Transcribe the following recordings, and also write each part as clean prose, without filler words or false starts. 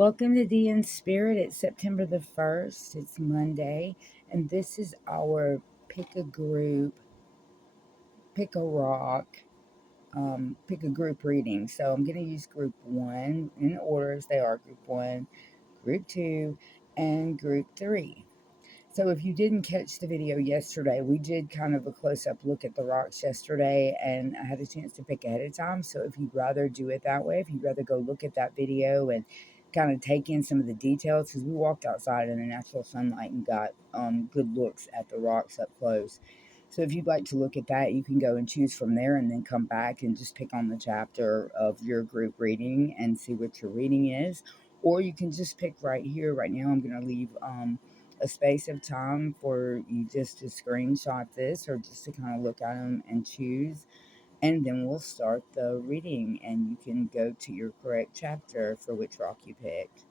Welcome to D in Spirit. It's September the 1st. It's Monday, and this is our pick a group, pick a rock, pick a group reading. So I'm going to use group one in order as they are group one, group two, and group three. So if you didn't catch the video yesterday, we did kind of a close-up look at the rocks yesterday, and I had a chance to pick ahead of time. So if you'd rather do it that way, if you'd rather go look at that video and kind of take in some of the details, because we walked outside in the natural sunlight and got good looks at the rocks up close. So if you'd like to look at that, you can go and choose from there and then come back and just pick on the chapter of your group reading and see what your reading is. Or you can just pick right here. Right now, I'm going to leave a space of time for you just to screenshot this or just to kind of look at them and choose. And then we'll start the reading and you can go to your correct chapter for which rock you picked.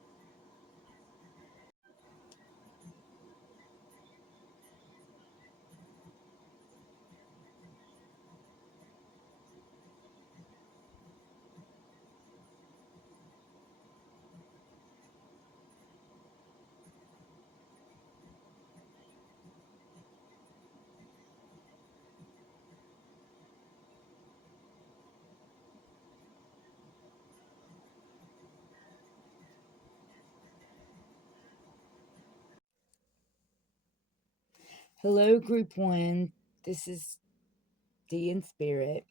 Hello, group one. This is D in Spirit.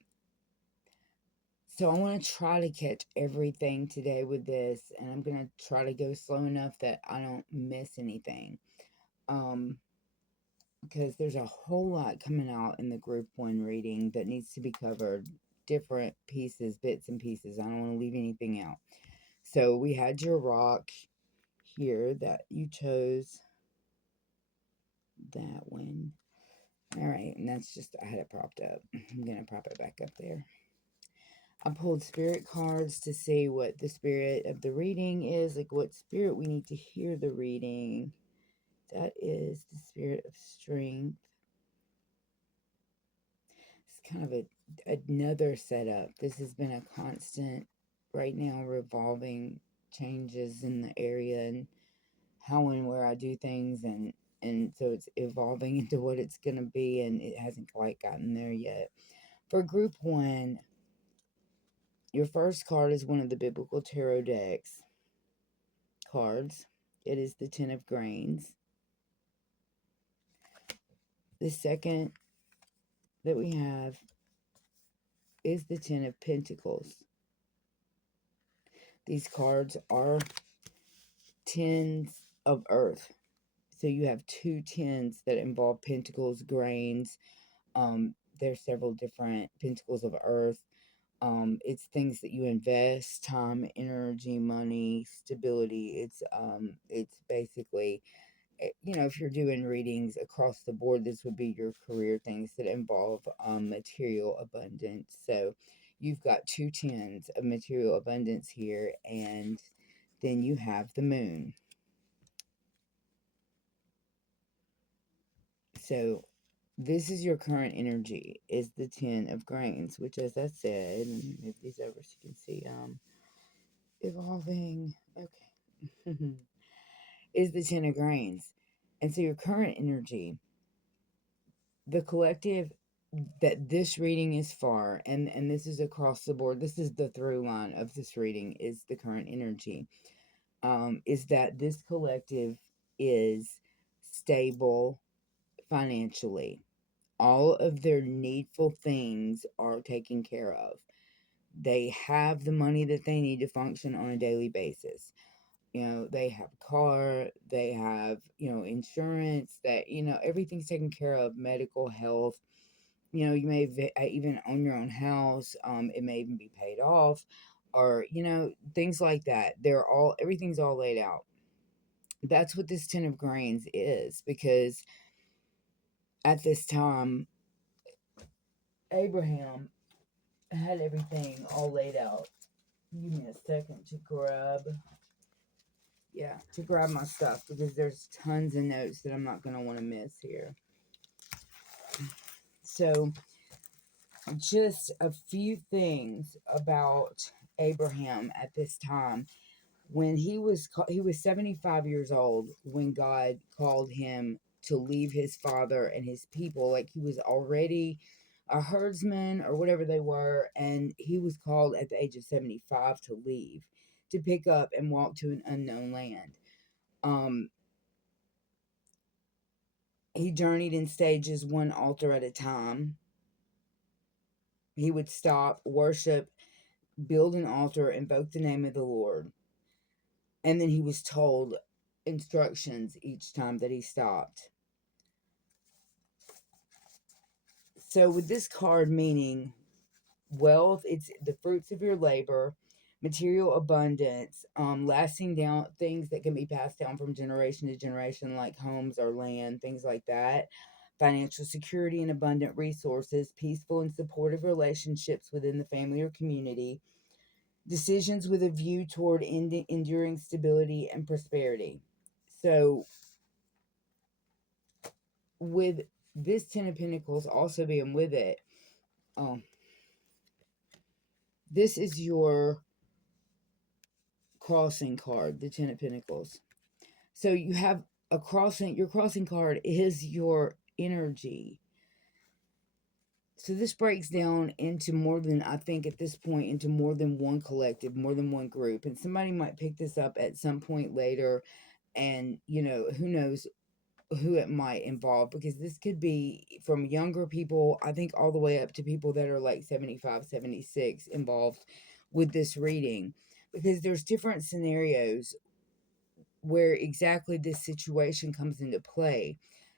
So I want to try to catch everything today with this, and I'm going to try to go slow enough that I don't miss anything. Because there's a whole lot coming out in the group one reading that needs to be covered. Different pieces, bits and pieces. I don't want to leave anything out. So we had your rock here that you chose. That one. All right, and that's just, I had it propped up. I'm going to prop it back up there. I pulled spirit cards to see what the spirit of the reading is, like what spirit we need to hear the reading. That is the spirit of strength. It's kind of another setup. This has been a constant, right now, revolving changes in the area and how and where I do things, and so it's evolving into what it's going to be, and it hasn't quite gotten there yet. For group one, your first card is one of the biblical tarot decks cards. It is the Ten of Grains. The second that we have is the Ten of Pentacles. These cards are tens of earth. So you have two tens that involve pentacles, grains. There's several different pentacles of earth. It's things that you invest, time, energy, money, stability. It's basically, if you're doing readings across the board, this would be your career things that involve material abundance. So you've got two tens of material abundance here, and then you have the moon. So this is your current energy, is the Ten of Grains, which, as I said, and move these over so you can see, evolving, okay, is the Ten of Grains. And so your current energy, the collective that this reading is for, and this is across the board, this is the through line of this reading, is the current energy, is that this collective is stable financially. All of their needful things are taken care of. They have the money that they need to function on a daily basis. They have a car, they have, insurance, that, everything's taken care of, medical, health. You may even own your own house. It may even be paid off, or, things like that. Everything's all laid out. That's what this Ten of Grains is, because at this time, Abraham had everything all laid out. Give me a second to grab my stuff, because there's tons of notes that I'm not going to want to miss here. So just a few things about Abraham at this time. When he was 75 years old when God called him to leave his father and his people. Like, he was already a herdsman or whatever they were, and he was called at the age of 75 to leave, to pick up and walk to an unknown land. um he journeyed in stages, one altar at a time. He would stop, worship, build an altar, invoke the name of the Lord, and then he was told instructions each time that he stopped. So, with this card meaning wealth, it's the fruits of your labor, material abundance, lasting down, things that can be passed down from generation to generation, like homes or land, things like that. Financial security and abundant resources, peaceful and supportive relationships within the family or community, decisions with a view toward enduring stability and prosperity. So, with this Ten of Pentacles also being with it, um, this is your crossing card, the Ten of Pentacles. So you have a crossing, your crossing card is your energy. So this breaks down into more than, I think at this point, into more than one collective, more than one group. And somebody might pick this up at some point later, and, who knows who it might involve, because this could be from younger people, I think, all the way up to people that are like 75, 76 involved with this reading, because there's different scenarios where exactly this situation comes into play.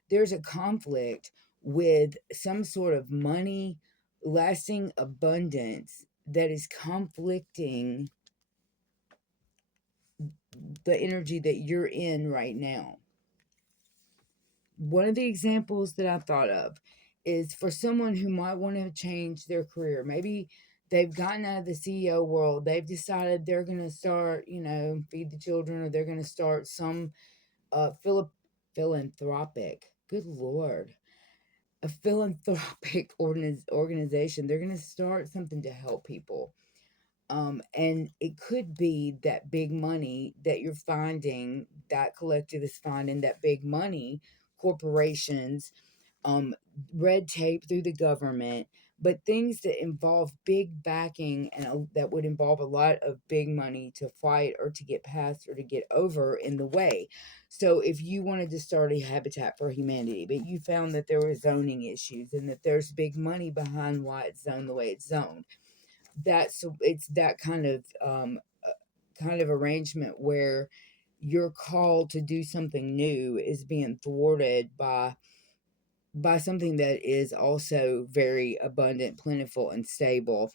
There's a conflict with some sort of money, lasting abundance that is conflicting the energy that you're in right now. One of the examples that I thought of is for someone who might want to change their career. Maybe they've gotten out of the CEO world. They've decided they're going to start, feed the children, or they're going to start some philanthropic, good Lord, a philanthropic organization. They're going to start something to help people. And it could be that big money that you're finding, that collective is finding that big money, corporations, um, red tape through the government, but things that involve big backing, and that would involve a lot of big money to fight or to get past or to get over in the way. So if you wanted to start a Habitat for Humanity, but you found that there were zoning issues and that there's big money behind why it's zoned the way it's zoned, it's that kind of arrangement where your call to do something new is being thwarted by something that is also very abundant, plentiful, and stable.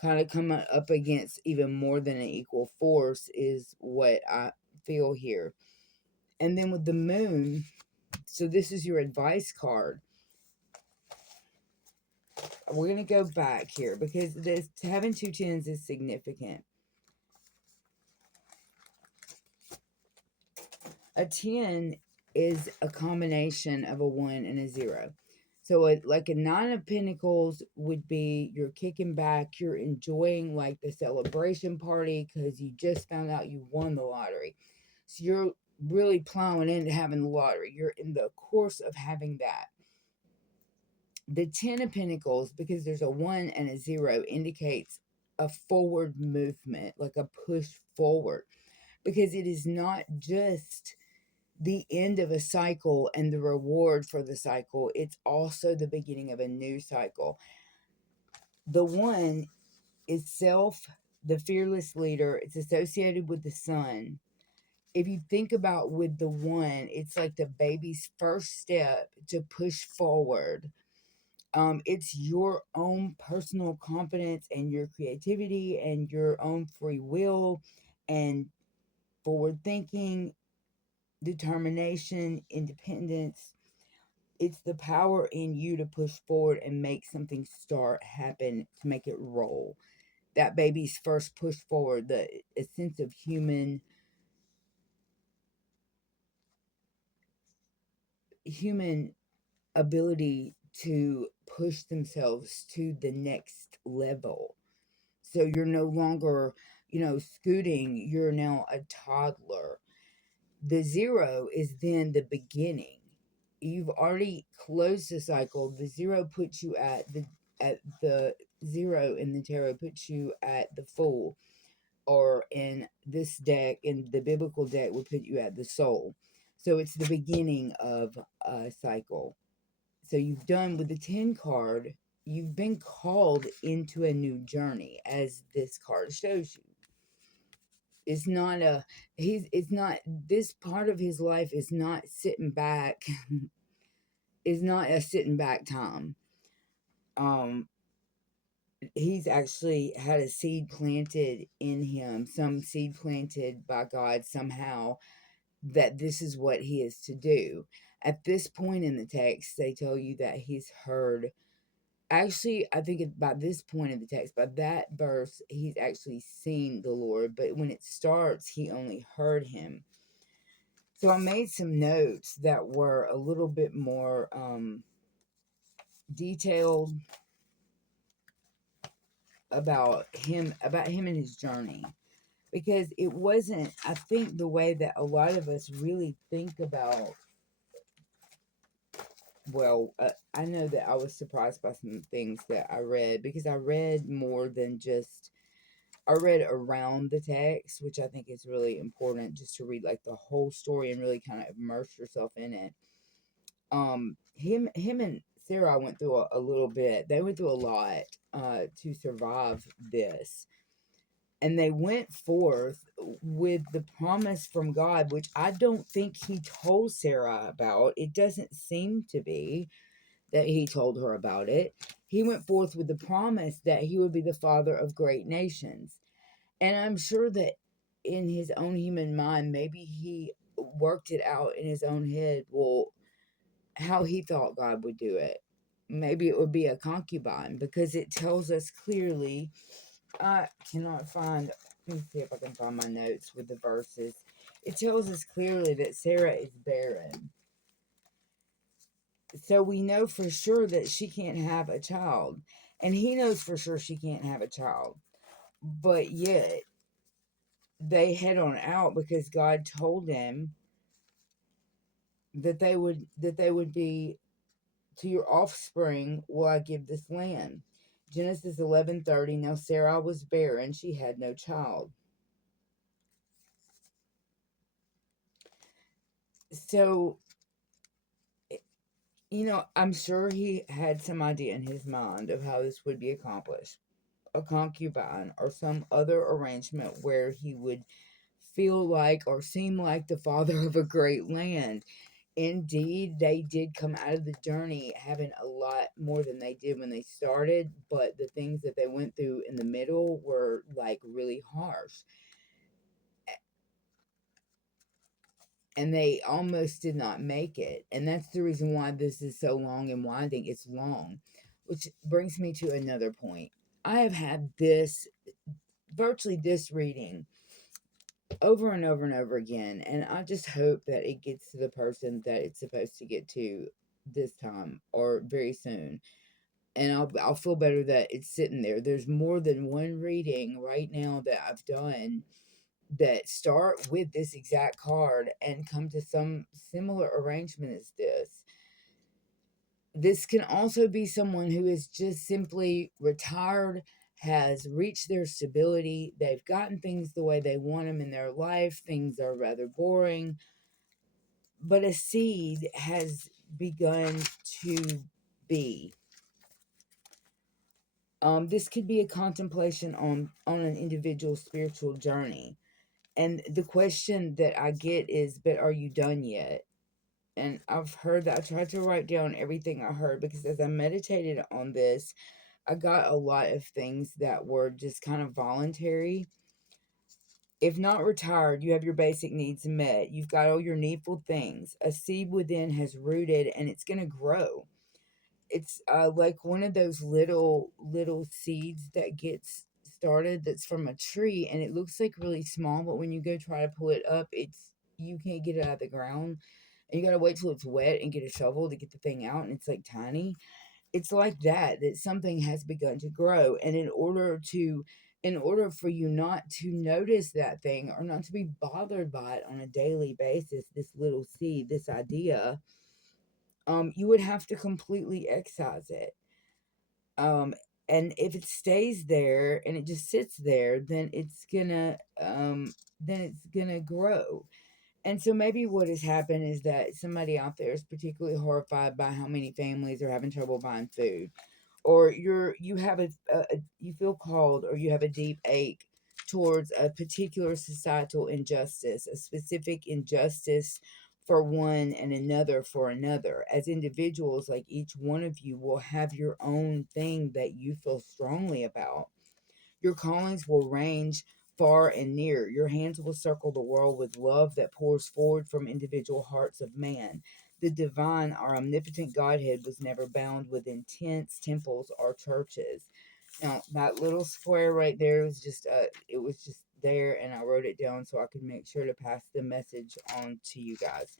Kind of coming up against even more than an equal force is what I feel here. And then with the moon, so this is your advice card. We're going to go back here because this having two tens is significant. A 10 is a combination of a 1 and a 0. So, like a 9 of Pentacles would be you're kicking back, you're enjoying like the celebration party because you just found out you won the lottery. So, you're really plowing into having the lottery. You're in the course of having that. The 10 of Pentacles, because there's a 1 and a 0, indicates a forward movement, like a push forward, because it is not just the end of a cycle and the reward for the cycle, it's also the beginning of a new cycle. The 1 is self, the fearless leader. It's associated with the sun. If you think about with the 1, it's like the baby's first step to push forward. It's your own personal confidence and your creativity and your own free will and forward thinking, determination, independence. It's the power in you to push forward and make something start happen, to make it roll. That baby's first push forward, a sense of human ability to push themselves to the next level. So you're no longer scooting, you're now a toddler. The 0 is then the beginning. You've already closed the cycle. The 0 puts you at the 0 in the tarot puts you at the Fool, or in this deck, in the biblical deck, would put you at the Soul. So it's the beginning of a cycle. So you've done with the 10 card, you've been called into a new journey, as this card shows you. It's not a it's not, this part of his life is not sitting back, is not a sitting back time. um he's actually had a seed planted in him, some seed planted by God somehow, that this is what he is to do. At this point in the text, they tell you that he's heard. Actually, I think by this point in the text, by that verse, he's actually seen the Lord, but when it starts, he only heard him. So I made some notes that were a little bit more detailed about him and his journey, because it wasn't, I think, the way that a lot of us really think about. Well, I know that I was surprised by some things that I read, because I read more than just, I read around the text, which I think is really important, just to read like the whole story and really kind of immerse yourself in it. Him and Sarah went through a little bit. They went through a lot to survive this. And they went forth with the promise from God, which I don't think he told Sarah about. It doesn't seem to be that he told her about it. He went forth with the promise that he would be the father of great nations. And I'm sure that in his own human mind, maybe he worked it out in his own head, well, how he thought God would do it. Maybe it would be a concubine, because it tells us clearly. I cannot find, let me see if I can find my notes with the verses. It tells us clearly that Sarah is barren. So we know for sure that she can't have a child. And he knows for sure she can't have a child. But yet, they head on out because God told them that they would be, to your offspring will I give this land. Genesis 11:30. Now Sarah was barren, she had no child. So, I'm sure he had some idea in his mind of how this would be accomplished. A concubine or some other arrangement where he would feel like or seem like the father of a great land. Indeed, they did come out of the journey having a lot more than they did when they started, but the things that they went through in the middle were like really harsh. And they almost did not make it. And that's the reason why this is so long and winding. It's long, which brings me to another point. I have had virtually this reading over and over and over again, and I just hope that it gets to the person that it's supposed to get to this time or very soon. And I'll feel better that it's sitting there. There's more than one reading right now that I've done that start with this exact card and come to some similar arrangement as this. This can also be someone who is just simply retired, has reached their stability, they've gotten things the way they want them in their life, things are rather boring, but a seed has begun to be. This could be a contemplation on an individual spiritual journey. And the question that I get is, but are you done yet? And I've heard that. I tried to write down everything I heard, because as I meditated on this, I got a lot of things that were just kind of voluntary. If not retired, you have your basic needs met. You've got all your needful things. A seed within has rooted and it's going to grow. It's like one of those little seeds that gets started that's from a tree, and it looks like really small, but when you go try to pull it up, you can't get it out of the ground. And you got to wait till it's wet and get a shovel to get the thing out, and it's like tiny. It's like that something has begun to grow. And in order to in order for you not to notice that thing or not to be bothered by it on a daily basis, this little seed, this idea, you would have to completely excise it. Um, and if it stays there and it just sits there, then it's gonna grow. And so maybe what has happened is that somebody out there is particularly horrified by how many families are having trouble buying food, or you have you feel called, or you have a deep ache towards a particular societal injustice, a specific injustice for one and another for another. As individuals, like, each one of you will have your own thing that you feel strongly about. Your callings will range far and near. Your hands will circle the world with love that pours forward from individual hearts of man. The divine, our omnipotent Godhead, was never bound with intense temples or churches. Now, that little square right there was it was just there, and I wrote it down so I could make sure to pass the message on to you guys.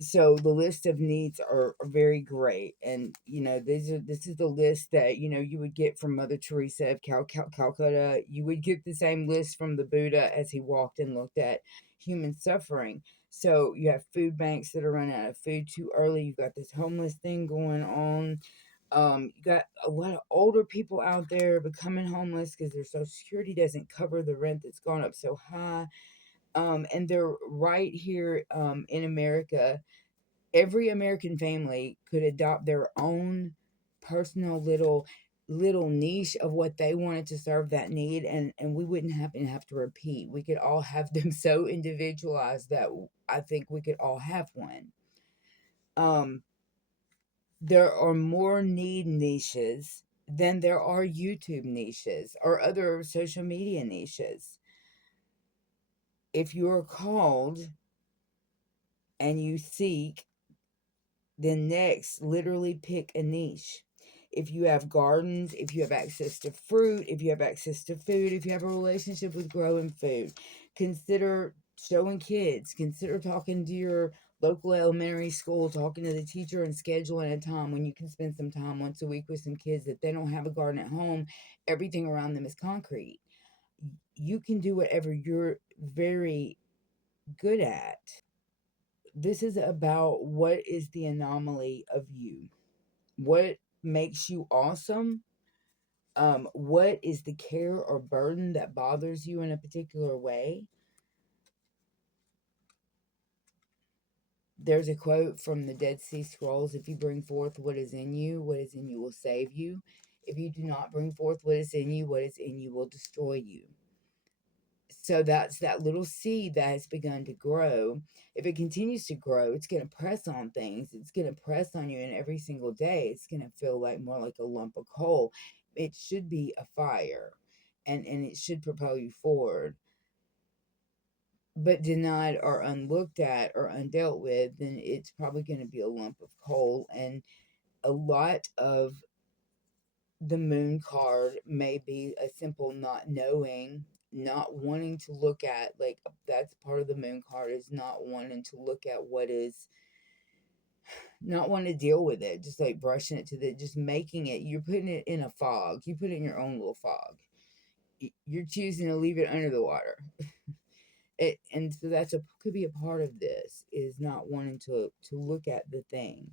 So the list of needs are very great, and this is the list that you would get from Mother Teresa of Calcutta. You would get the same list from the Buddha as he walked and looked at human suffering. So you have food banks that are running out of food too early. You've got this homeless thing going on. You got a lot of older people out there becoming homeless because their Social Security doesn't cover the rent that's gone up so high. And they're right here in America. Every American family could adopt their own personal little niche of what they wanted to serve that need, and we wouldn't have to repeat. We could all have them so individualized that I think we could all have one. Um, there are more need niches than there are YouTube niches or other social media niches. If you're called and you seek, then next, literally pick a niche. If you have gardens, if you have access to fruit, if you have access to food, if you have a relationship with growing food, consider showing kids, consider talking to your local elementary school, talking to the teacher and scheduling a time when you can spend some time once a week with some kids that they don't have a garden at home. Everything around them is concrete. You can do whatever you're very good at. This is about what is the anomaly of you. What makes you awesome? What is the care or burden that bothers you in a particular way? There's a quote from the Dead Sea Scrolls: if you bring forth what is in you, what is in you will save you. If you do not bring forth what is in you, what is in you will destroy you. So that's that little seed that has begun to grow. If it continues to grow, it's going to press on things. It's going to press on you, and every single day, it's going to feel like more like a lump of coal. It should be a fire, and it should propel you forward. But denied or unlooked at or undealt with, then it's probably going to be a lump of coal. And a lot of the moon card may be a simple not knowing, not wanting to look at, like, that's part of the moon card, is not wanting to look at what is, not wanting to deal with it, just like brushing it to the, just making it, you're putting it in a fog, you put it in your own little fog, you're choosing to leave it under the water. And so that's could be a part of this, is not wanting to look at the thing.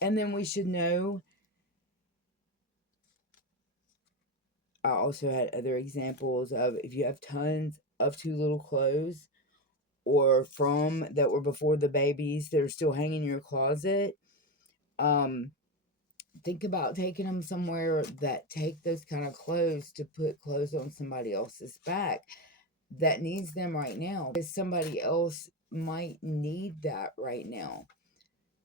And then we should know, I also had other examples of, if you have tons of too little clothes, or from that were before the babies that are still hanging in your closet, think about taking them somewhere that take those kind of clothes to put clothes on somebody else's back that needs them right now, because somebody else might need that right now.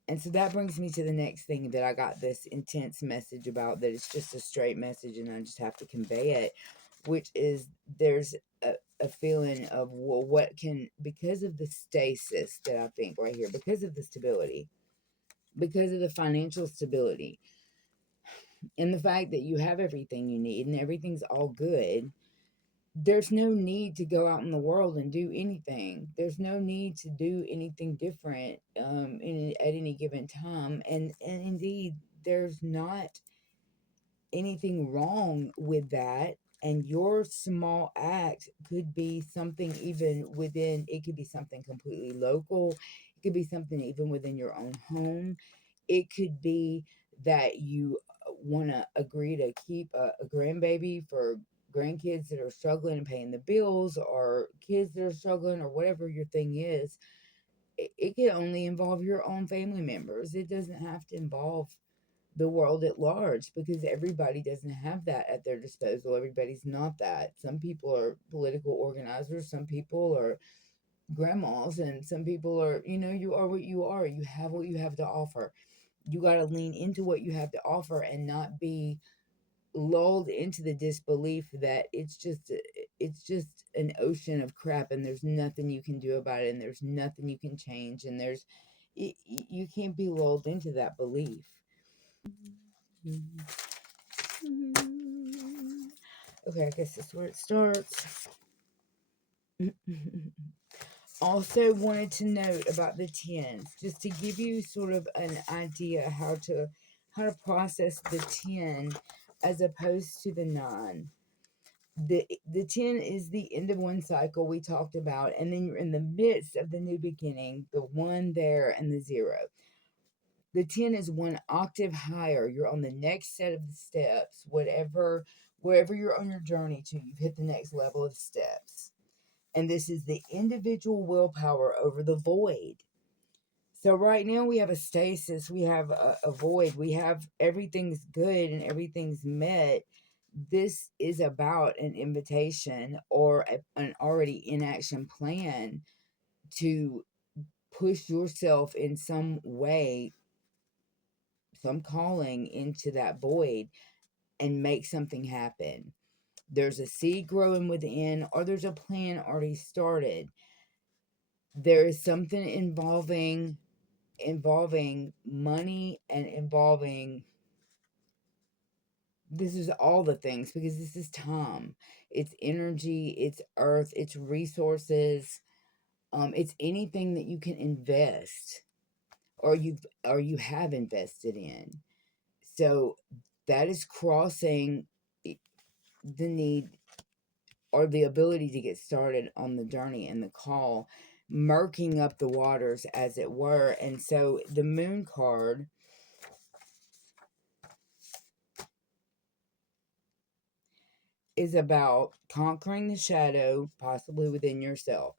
And so that brings me to the next thing that I got this intense message about, that it's just a straight message and I just have to convey it, which is there's a feeling of, well, what can, because of the stasis that I think right here, because of the stability, because of the financial stability, and the fact that you have everything you need and everything's all good, there's no need to go out in the world and do anything. There's no need to do anything different at any given time. And indeed, there's not anything wrong with that. And your small act could be something even within, it could be something completely local. It could be something even within your own home. It could be that you want to agree to keep a grandbaby for grandkids that are struggling and paying the bills, or kids that are struggling, or whatever your thing is. It can only involve your own family members. It doesn't have to involve the world at large, because everybody doesn't have that at their disposal. Everybody's not that. Some people are political organizers, some people are grandmas, and some people are, you are what you are. You have what you have to offer. You got to lean into what you have to offer and not be lulled into the disbelief that it's just an ocean of crap, and there's nothing you can do about it, and there's nothing you can change, and you can't be lulled into that belief. Okay, I guess that's where it starts. Also wanted to note about the tens, just to give you sort of an idea how to process the 10 as opposed to the 9. The 10 is the end of one cycle we talked about, and then you're in the midst of the new beginning, the 1 there and the 0. The 10 is one octave higher. You're on the next set of the steps, wherever you're on your journey to, you've hit the next level of steps. And this is the individual willpower over the void. So right now we have a stasis, we have a void, we have everything's good and everything's met. This is about an invitation or an already in action plan to push yourself in some way, some calling into that void, and make something happen. There's a seed growing within, or there's a plan already started. There is something involving money, and involving, this is all the things, because this is time. It's energy, it's earth, it's resources. It's anything that you can invest, or you have invested in. So that is crossing the need or the ability to get started on the journey and the call, murking up the waters, as it were. And so the moon card is about conquering the shadow, possibly within yourself.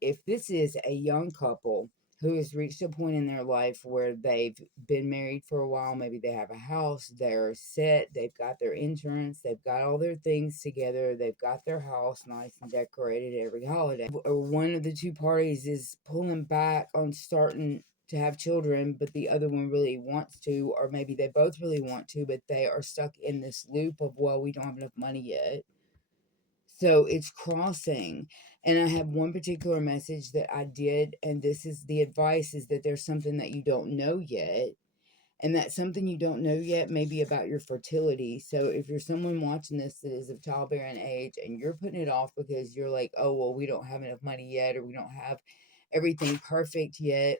If this is a young couple who has reached a point in their life where they've been married for a while, maybe they have a house, they're set, they've got their insurance, they've got all their things together, they've got their house nice and decorated every holiday, or one of the two parties is pulling back on starting to have children, but the other one really wants to, or maybe they both really want to, but they are stuck in this loop of, well, we don't have enough money yet. So it's crossing. And I have one particular message that I did, and this is the advice, is that there's something that you don't know yet. And that something you don't know yet may be about your fertility. So if you're someone watching this that is of childbearing age, and you're putting it off because you're like, oh, well, we don't have enough money yet, or we don't have everything perfect yet,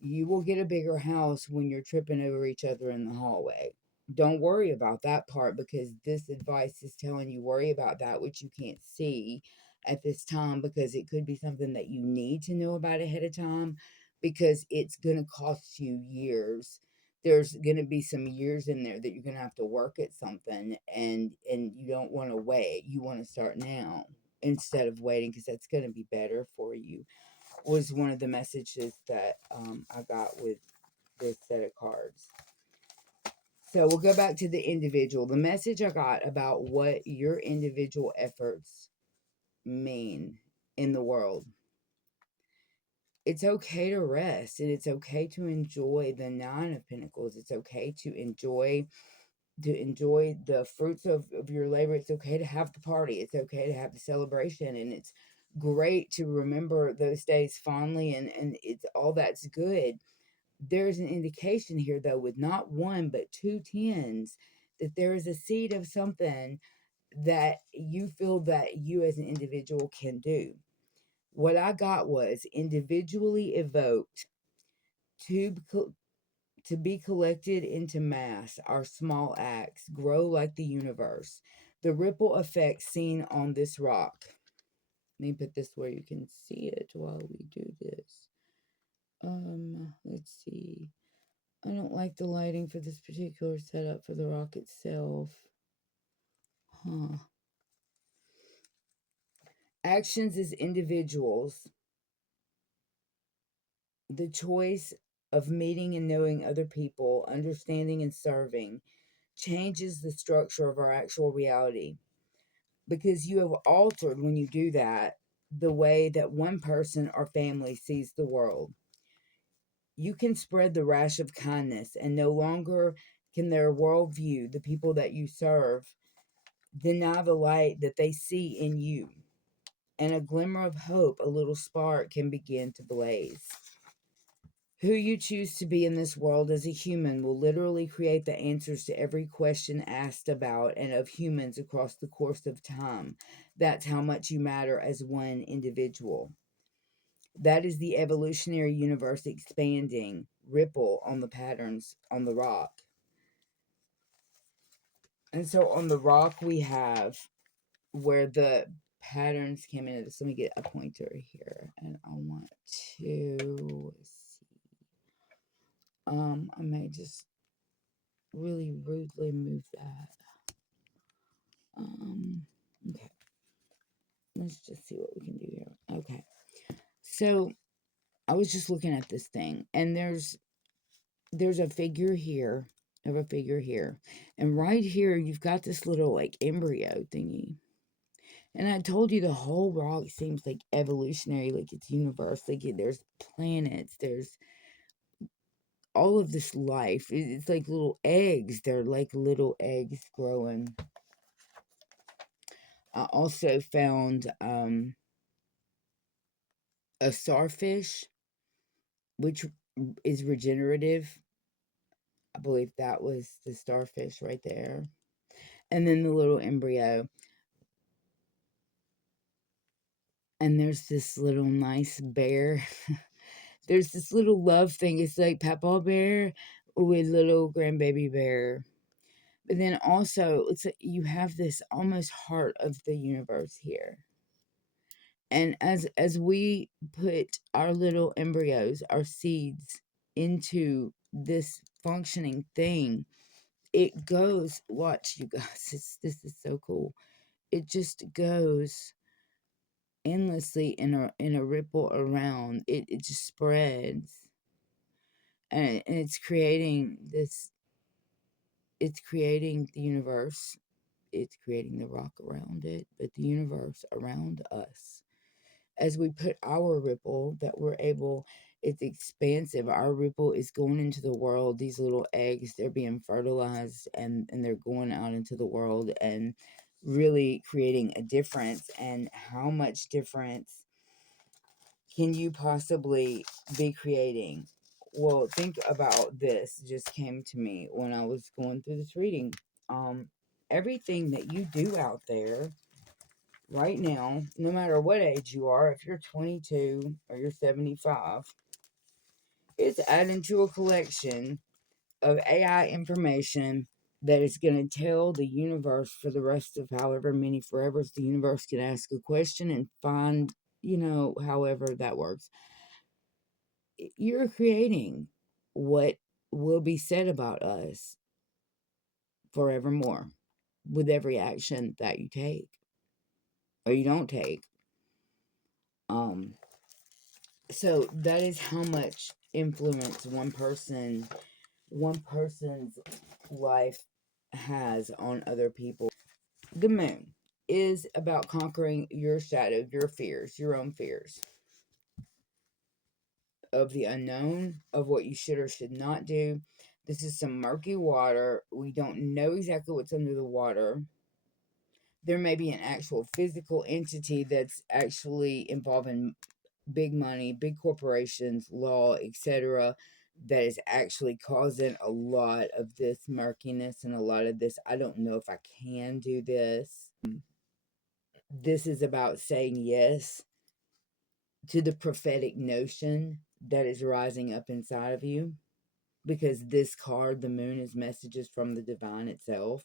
you will get a bigger house when you're tripping over each other in the hallway. Don't worry about that part, because this advice is telling you worry about that which you can't see at this time, because it could be something that you need to know about ahead of time, because it's going to cost you years. There's going to be some years in there that you're going to have to work at something, and you don't want to wait. You want to start now instead of waiting, because that's going to be better for you, was one of the messages that I got with this set of cards. So we'll go back to the individual. The message I got about what your individual efforts mean in the world. It's okay to rest, and it's okay to enjoy the 9 of Pentacles. It's okay to enjoy the fruits of your labor. It's okay to have the party. It's okay to have the celebration, and it's great to remember those days fondly, and it's all that's good. There's an indication here, though, with not one but 2 tens, that there is a seed of something that you feel that you as an individual can do. What I got was individually evoked two To be collected into mass, our small acts grow like the universe. The ripple effect seen on this rock. Let me put this where you can see it while we do this. Let's see. I don't like the lighting for this particular setup for the rock itself. Huh. Actions as individuals. The choice of meeting and knowing other people, understanding and serving, changes the structure of our actual reality. Because you have altered, when you do that, the way that one person or family sees the world. You can spread the rash of kindness, and no longer can their worldview, the people that you serve, deny the light that they see in you. And a glimmer of hope, a little spark, can begin to blaze. Who you choose to be in this world as a human will literally create the answers to every question asked about and of humans across the course of time. That's how much you matter as one individual. That is the evolutionary universe expanding, ripple on the patterns on the rock. And so on the rock, we have where the patterns came in. So let me get a pointer here, and I want to see. I may just really rudely move that. Okay. Let's just see what we can do here. Okay. So I was just looking at this thing, and there's a figure here of a figure here. And right here you've got this little like embryo thingy. And I told you the whole rock seems like evolutionary, like it's universe, like there's planets, there's all of this life. It's like little eggs. They're like little eggs growing. I also found a starfish, which is regenerative. I believe that was the starfish right there. And then the little embryo. And there's this little nice bear. There's this little love thing. It's like Papa Bear with little grandbaby bear. But then also, it's like you have this almost heart of the universe here. And as we put our little embryos, our seeds into this functioning thing, it goes. Watch, you guys. This is so cool. It just goes endlessly in a ripple around. It just spreads, and it's creating this. It's creating the universe. It's creating the rock around it, but the universe around us. As we put our ripple that we're able, it's expansive. Our ripple is going into the world. These little eggs, they're being fertilized, and they're going out into the world and really creating a difference. And how much difference can you possibly be creating? Well, think about this. Just came to me when I was going through this reading. Um, Everything that you do out there right now, no matter what age you are, if you're 22 or you're 75, it's adding to a collection of AI information that is going to tell the universe for the rest of however many forevers the universe can ask a question and find, however that works. You're creating what will be said about us forevermore with every action that you take or you don't take. So that is how much influence one person's life has on other people. The moon is about conquering your shadow, your fears, your own fears of the unknown, of what you should or should not do. This is some murky water. We don't know exactly what's under the water. There may be an actual physical entity that's actually involving big money, big corporations, law, etc., that is actually causing a lot of this murkiness and a lot of this. I don't know if I can do this. This is about saying yes to the prophetic notion that is rising up inside of you. because this card, the moon, is messages from the divine itself.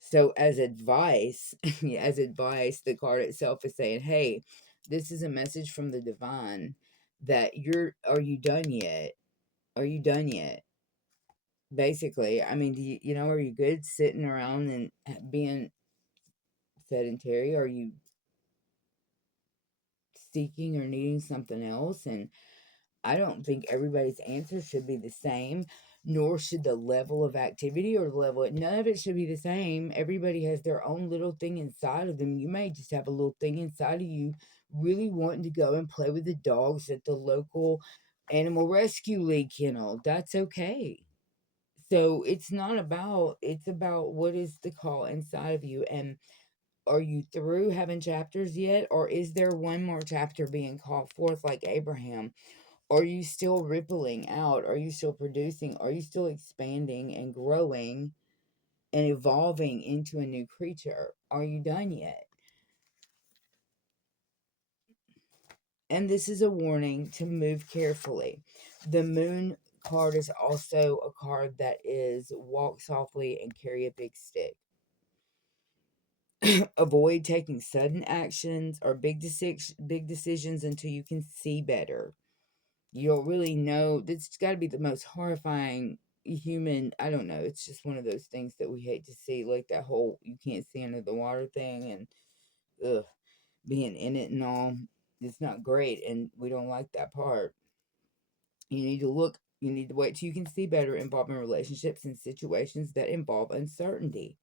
So as advice, as advice, the card itself is saying, hey, this is a message from the divine that are you done yet? Are you done yet? Basically, I mean, are you good sitting around and being sedentary? Are you seeking or needing something else? And I don't think everybody's answer should be the same, nor should the level of activity or the level, none of it should be the same. Everybody has their own little thing inside of them. You may just have a little thing inside of you really wanting to go and play with the dogs at the local animal rescue league kennel. That's okay. So it's about what is the call inside of you. And are you through having chapters yet? Or is there one more chapter being called forth like Abraham? Are you still rippling out? Are you still producing? Are you still expanding and growing and evolving into a new creature? Are you done yet? And this is a warning to move carefully. The moon card is also a card that is walk softly and carry a big stick. Avoid taking sudden actions or big decisions until you can see better. You don't really know. This has got to be the most horrifying human. I don't know. It's just one of those things that we hate to see, like that whole you can't see under the water thing, and ugh, being in it and all. It's not great, and we don't like that part. You need to look. You need to wait till you can see better involving relationships and situations that involve uncertainty,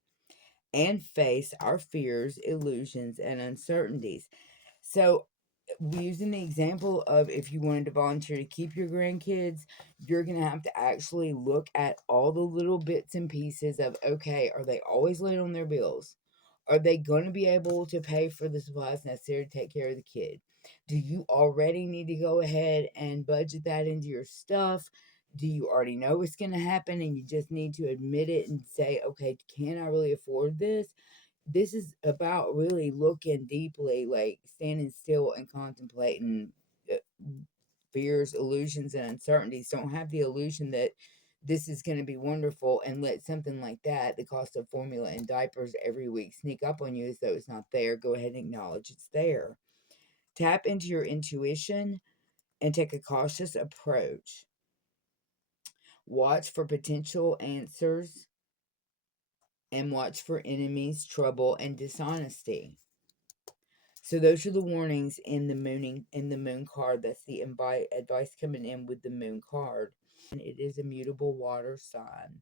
and face our fears, illusions, and uncertainties. So, using the example of if you wanted to volunteer to keep your grandkids, you're going to have to actually look at all the little bits and pieces of, okay, are they always late on their bills? Are they going to be able to pay for the supplies necessary to take care of the kid? Do you already need to go ahead and budget that into your stuff? Do you already know what's going to happen and you just need to admit it and say, okay, can I really afford this? This is about really looking deeply, like standing still and contemplating uh, fears, illusions, and uncertainties. Don't have the illusion that this is going to be wonderful and let something like that, the cost of formula and diapers every week, sneak up on you as though it's not there. Go ahead and acknowledge it's there. Tap into your intuition and take a cautious approach. Watch for potential answers and watch for enemies, trouble, and dishonesty. So those are the warnings in the moon card. That's the advice coming in with the moon card. And it is a mutable water sign.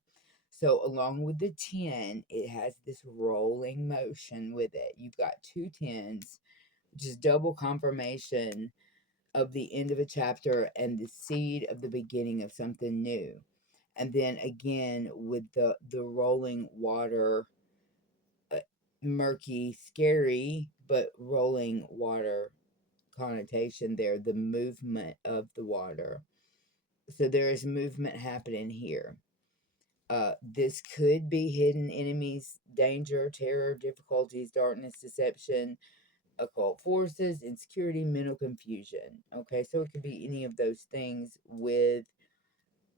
So along with the 10, it has this rolling motion with it. You've got two tens, which is double confirmation of the end of a chapter and the seed of the beginning of something new. And then again with the rolling water, uh, murky, scary, but rolling water connotation there, the movement of the water. So there is movement happening here. This could be hidden enemies, danger, terror, difficulties, darkness, deception, occult forces, insecurity, mental confusion. Okay, so it could be any of those things with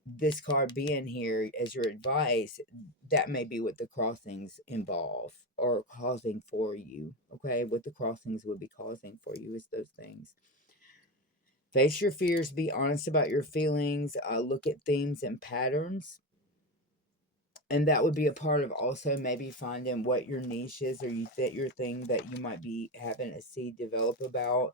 this card being here as your advice. That may be what the crossings involve or causing for you. Okay, what the crossings would be causing for you is those things. Face your fears, be honest about your feelings, look at themes and patterns. And that would be a part of also maybe finding what your niche is, or you fit your thing that you might be having a seed develop about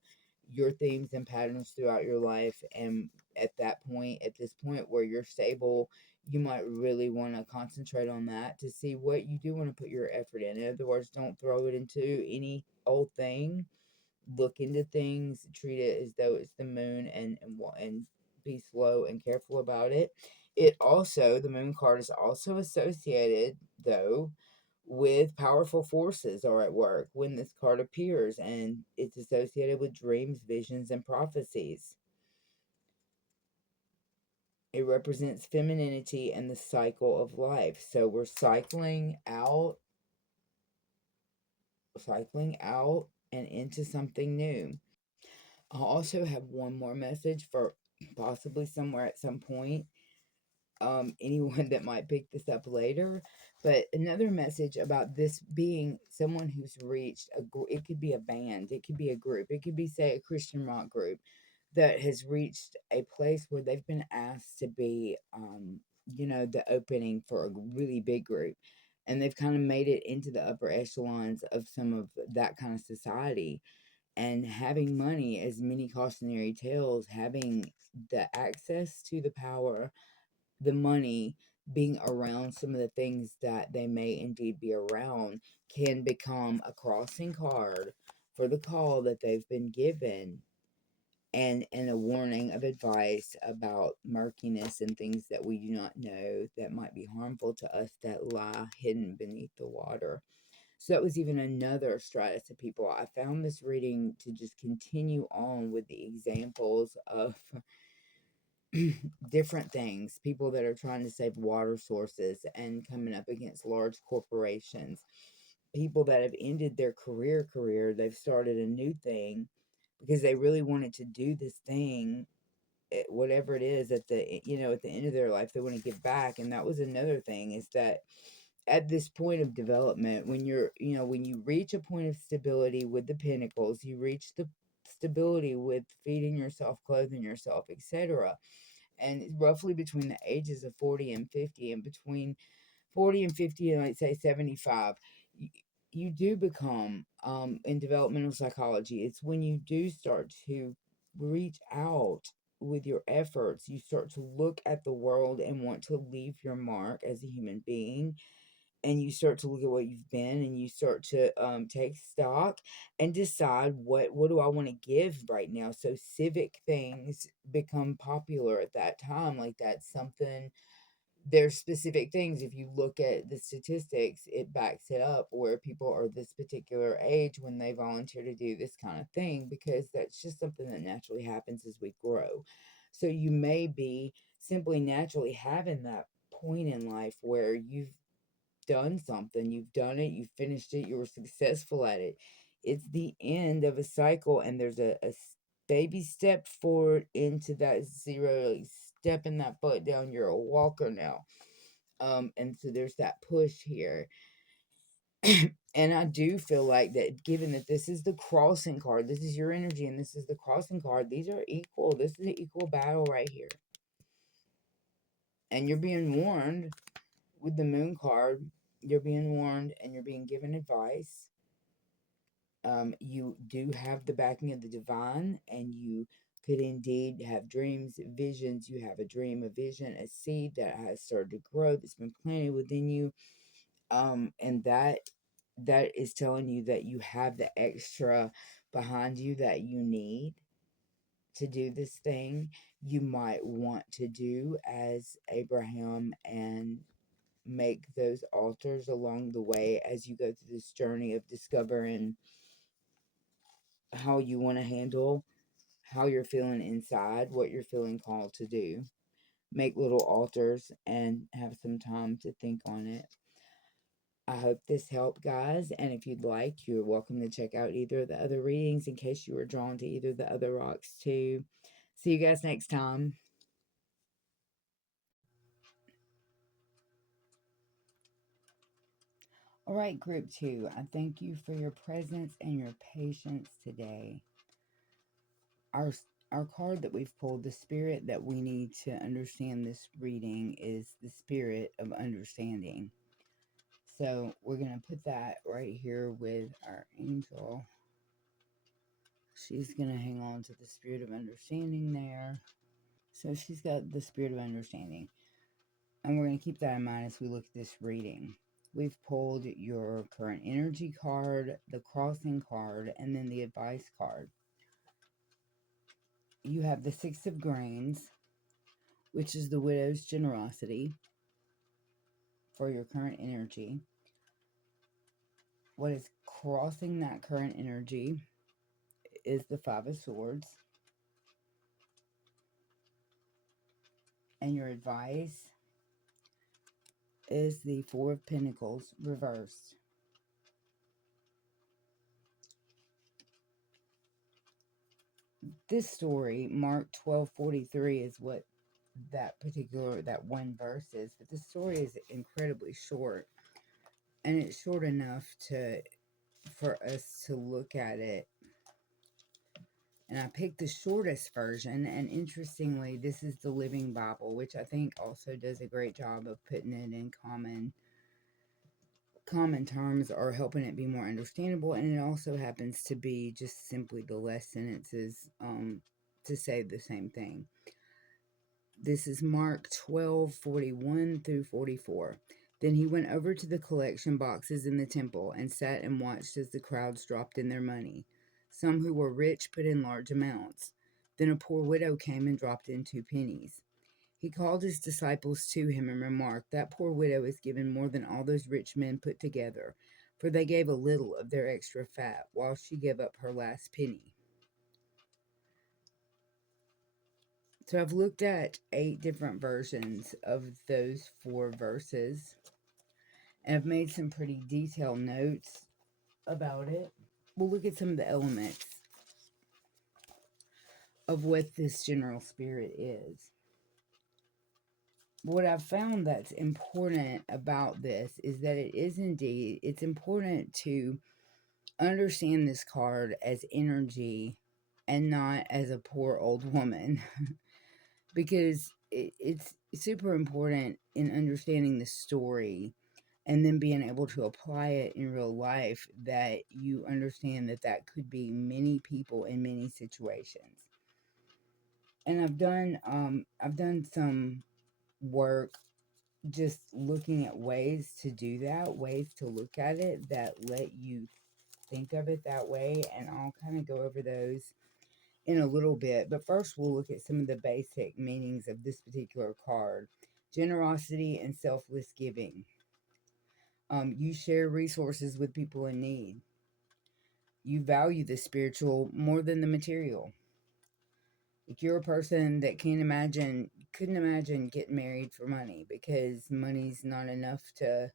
your themes and patterns throughout your life. And at this point where you're stable, you might really want to concentrate on that to see what you do want to put your effort in other words, don't throw it into any old thing. Look into things, treat it as though it's the moon, and be slow and careful about it. It also, the moon card is also associated though with powerful forces are at work when this card appears, and it's associated with dreams, visions, and prophecies. It represents femininity and the cycle of life. So we're cycling out and into something new. I'll also have one more message for possibly somewhere at some point. anyone that might pick this up later. But another message about this being someone who's reached it could be a band, it could be a group, it could be, say, a Christian rock group that has reached a place where they've been asked to be, the opening for a really big group. And they've kind of made it into the upper echelons of some of that kind of society. And having money, as many cautionary tales, having the access to the power, the money, being around some of the things that they may indeed be around, can become a crossing card for the call that they've been given, and a warning of advice about murkiness and things that we do not know that might be harmful to us, that lie hidden beneath the water. So that was even another stratus of people. I found this reading to just continue on with the examples of different things, people that are trying to save water sources and coming up against large corporations, people that have ended their career, they've started a new thing because they really wanted to do this thing, whatever it is, at the end of their life they want to give back. And that was another thing, is that at this point of development, when you reach a point of stability with the pinnacles, you reach the stability with feeding yourself, clothing yourself, etc. And roughly between the ages of 40 and 50, and between 40 and 50 and, let's say, 75, you do become, in developmental psychology, it's when you do start to reach out with your efforts, you start to look at the world and want to leave your mark as a human being, and you start to look at what you've been, and you start to, take stock and decide, what do I want to give right now. So civic things become popular at that time. Like, that's something, there's specific things, if you look at the statistics, it backs it up, where people are this particular age when they volunteer to do this kind of thing, because that's just something that naturally happens as we grow. So you may be simply naturally having that point in life where you've done something, you've done it, you finished it, you were successful at it. It's the end of a cycle, and there's a baby step forward into that zero, like stepping that foot down. You're a walker now. And so there's that push here. And I do feel like that, given that this is the crossing card, this is your energy, and this is the crossing card, these are equal. This is an equal battle right here. And you're being warned with the moon card. You're being warned, and you're being given advice. You do have the backing of the divine, and you could indeed have dreams, visions. You have a dream, a vision, a seed that has started to grow, that's been planted within you. And that is telling you that you have the extra behind you that you need to do this thing. You might want to do as Abraham and make those altars along the way as you go through this journey of discovering how you want to handle how you're feeling inside, what you're feeling called to do. Make little altars and have some time to think on it. I hope this helped, guys. And if you'd like, you're welcome to check out either of the other readings in case you were drawn to either of the other rocks, too. See you guys next time. All right, group 2, I thank you for your presence and your patience today. Our our card that we've pulled, the spirit that we need to understand this reading, is the spirit of understanding. So we're going to put that right here with our angel. She's going to hang on to the spirit of understanding there. So she's got the spirit of understanding. And we're going to keep that in mind as we look at this reading. We've pulled your current energy card, the crossing card, and then the advice card. You have the Six of Grains, which is the widow's generosity for your current energy. What is crossing that current energy is the Five of Swords. And your advice is the Four of Pentacles reversed. This story, Mark 12:43, is what that one verse is, but the story is incredibly short, and it's short enough to for us to look at it. And I picked the shortest version, and interestingly, this is the Living Bible, which I think also does a great job of putting it in common terms or helping it be more understandable. And it also happens to be just simply the less sentences to say the same thing. This is Mark 12:41 through 44. Then he went over to the collection boxes in the temple and sat and watched as the crowds dropped in their money. Some who were rich put in large amounts. Then a poor widow came and dropped in 2 pennies. He called his disciples to him and remarked, "That poor widow has given more than all those rich men put together, for they gave a little of their extra fat, while she gave up her last penny." So I've looked at 8 different versions of those 4 verses, and I've made some pretty detailed notes about it. We'll look at some of the elements of what this general spirit is. What I've found that's important about this is that it's important to understand this card as energy and not as a poor old woman. Because it's super important in understanding the story and then being able to apply it in real life, that you understand that that could be many people in many situations. And I've done some work just looking at ways to do that, ways to look at it that let you think of it that way, and I'll kind of go over those in a little bit. But first, we'll look at some of the basic meanings of this particular card. Generosity and selfless giving. You share resources with people in need. You value the spiritual more than the material. If you're a person that couldn't imagine getting married for money, because money's not enough to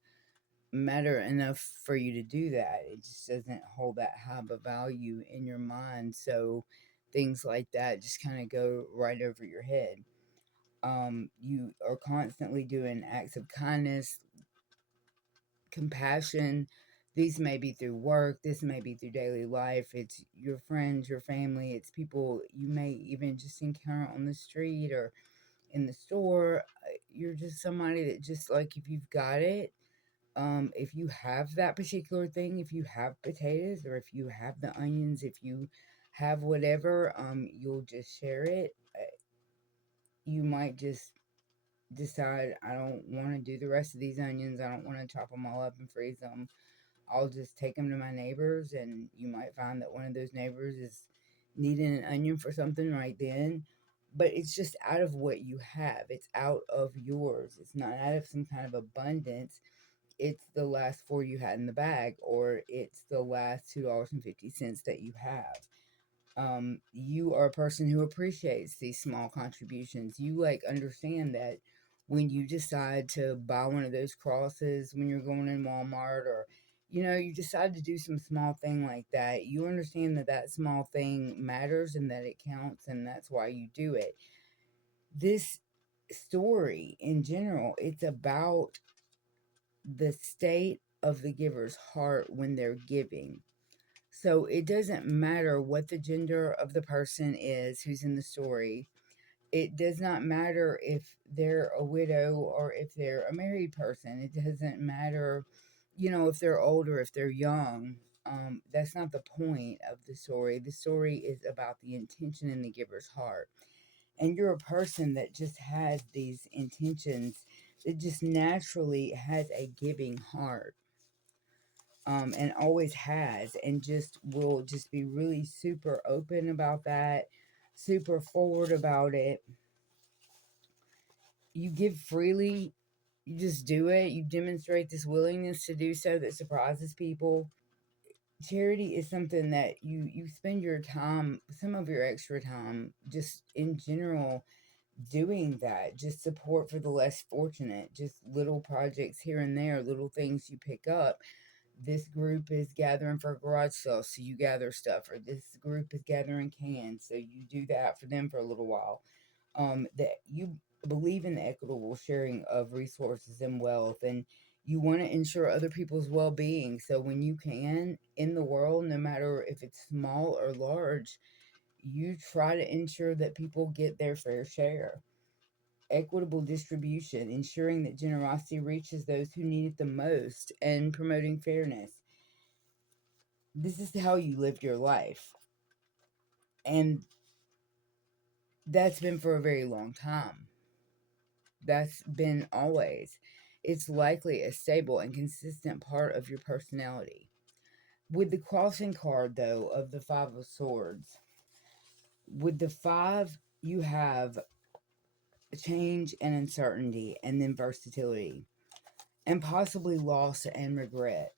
matter enough for you to do that. It just doesn't hold that high of a value in your mind. So things like that just kind of go right over your head. You are constantly doing acts of kindness, compassion. These may be through work, this may be through daily life. It's your friends, your family, it's people you may even just encounter on the street or in the store. You're just somebody that, just like, if you've got it, if you have that particular thing, if you have potatoes or if you have the onions, if you have whatever, you'll just share it. You might just decide, I don't want to do the rest of these onions. I don't want to chop them all up and freeze them. I'll just take them to my neighbors, and you might find that one of those neighbors is needing an onion for something right then. But it's just out of what you have. It's out of yours. It's not out of some kind of abundance. It's the last 4 you had in the bag, or it's the last $2.50 that you have. You are a person who appreciates these small contributions. You understand that when you decide to buy one of those crosses when you're going in Walmart, or you decide to do some small thing like that, you understand that that small thing matters and that it counts, and that's why you do it. This story in general, it's about the state of the giver's heart when they're giving. So it doesn't matter what the gender of the person is who's in the story. It does not matter if they're a widow or if they're a married person. It doesn't matter, if they're old or if they're young. That's not the point of the story. The story is about the intention in the giver's heart. And you're a person that just has these intentions, that just naturally has a giving heart. And always has, and just will just be really super open about that, super forward about it. You give freely, you just do it. You demonstrate this willingness to do so that surprises people. Charity is something that you spend your time, some of your extra time, just in general doing that. Just support for the less fortunate, just little projects here and there, little things you pick up. This group is gathering for a garage sale, so you gather stuff, or this group is gathering cans, so you do that for them for a little while. That believe in the equitable sharing of resources and wealth, and you want to ensure other people's well-being. So when you can in the world, no matter if it's small or large, you try to ensure that people get their fair share. Equitable distribution, ensuring that generosity reaches those who need it the most, and promoting fairness. This is how you live your life. And that's been for a very long time. That's been always. It's likely a stable and consistent part of your personality. With the crossing card, though, of the Five of Swords, with the five, you have change and uncertainty, and then versatility, and possibly loss and regret.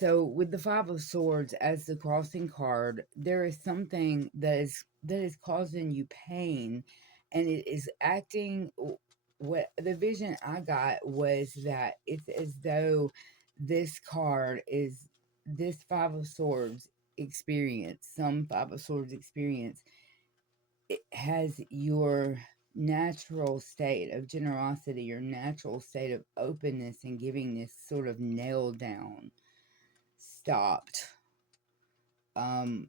So with the Five of Swords as the crossing card, there is something that is causing you pain, and it is acting. What the vision I got was that it's as though this card is this Five of Swords experience, some Five of Swords experience. It has your natural state of generosity, your natural state of openness and givingness sort of nailed down, stopped, um,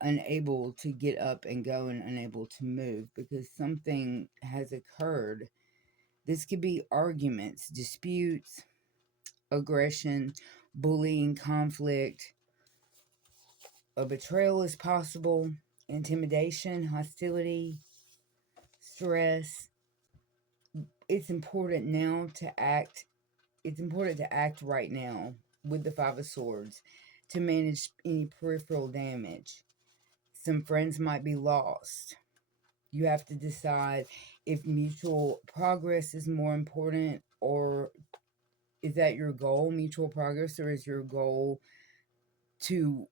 unable to get up and go and unable to move because something has occurred. This could be arguments, disputes, aggression, bullying, conflict. A betrayal is possible, intimidation, hostility, stress. It's important now to act. It's important to act right now with the Five of Swords to manage any peripheral damage. Some friends might be lost. You have to decide if mutual progress is more important, or is that your goal, mutual progress, or is your goal to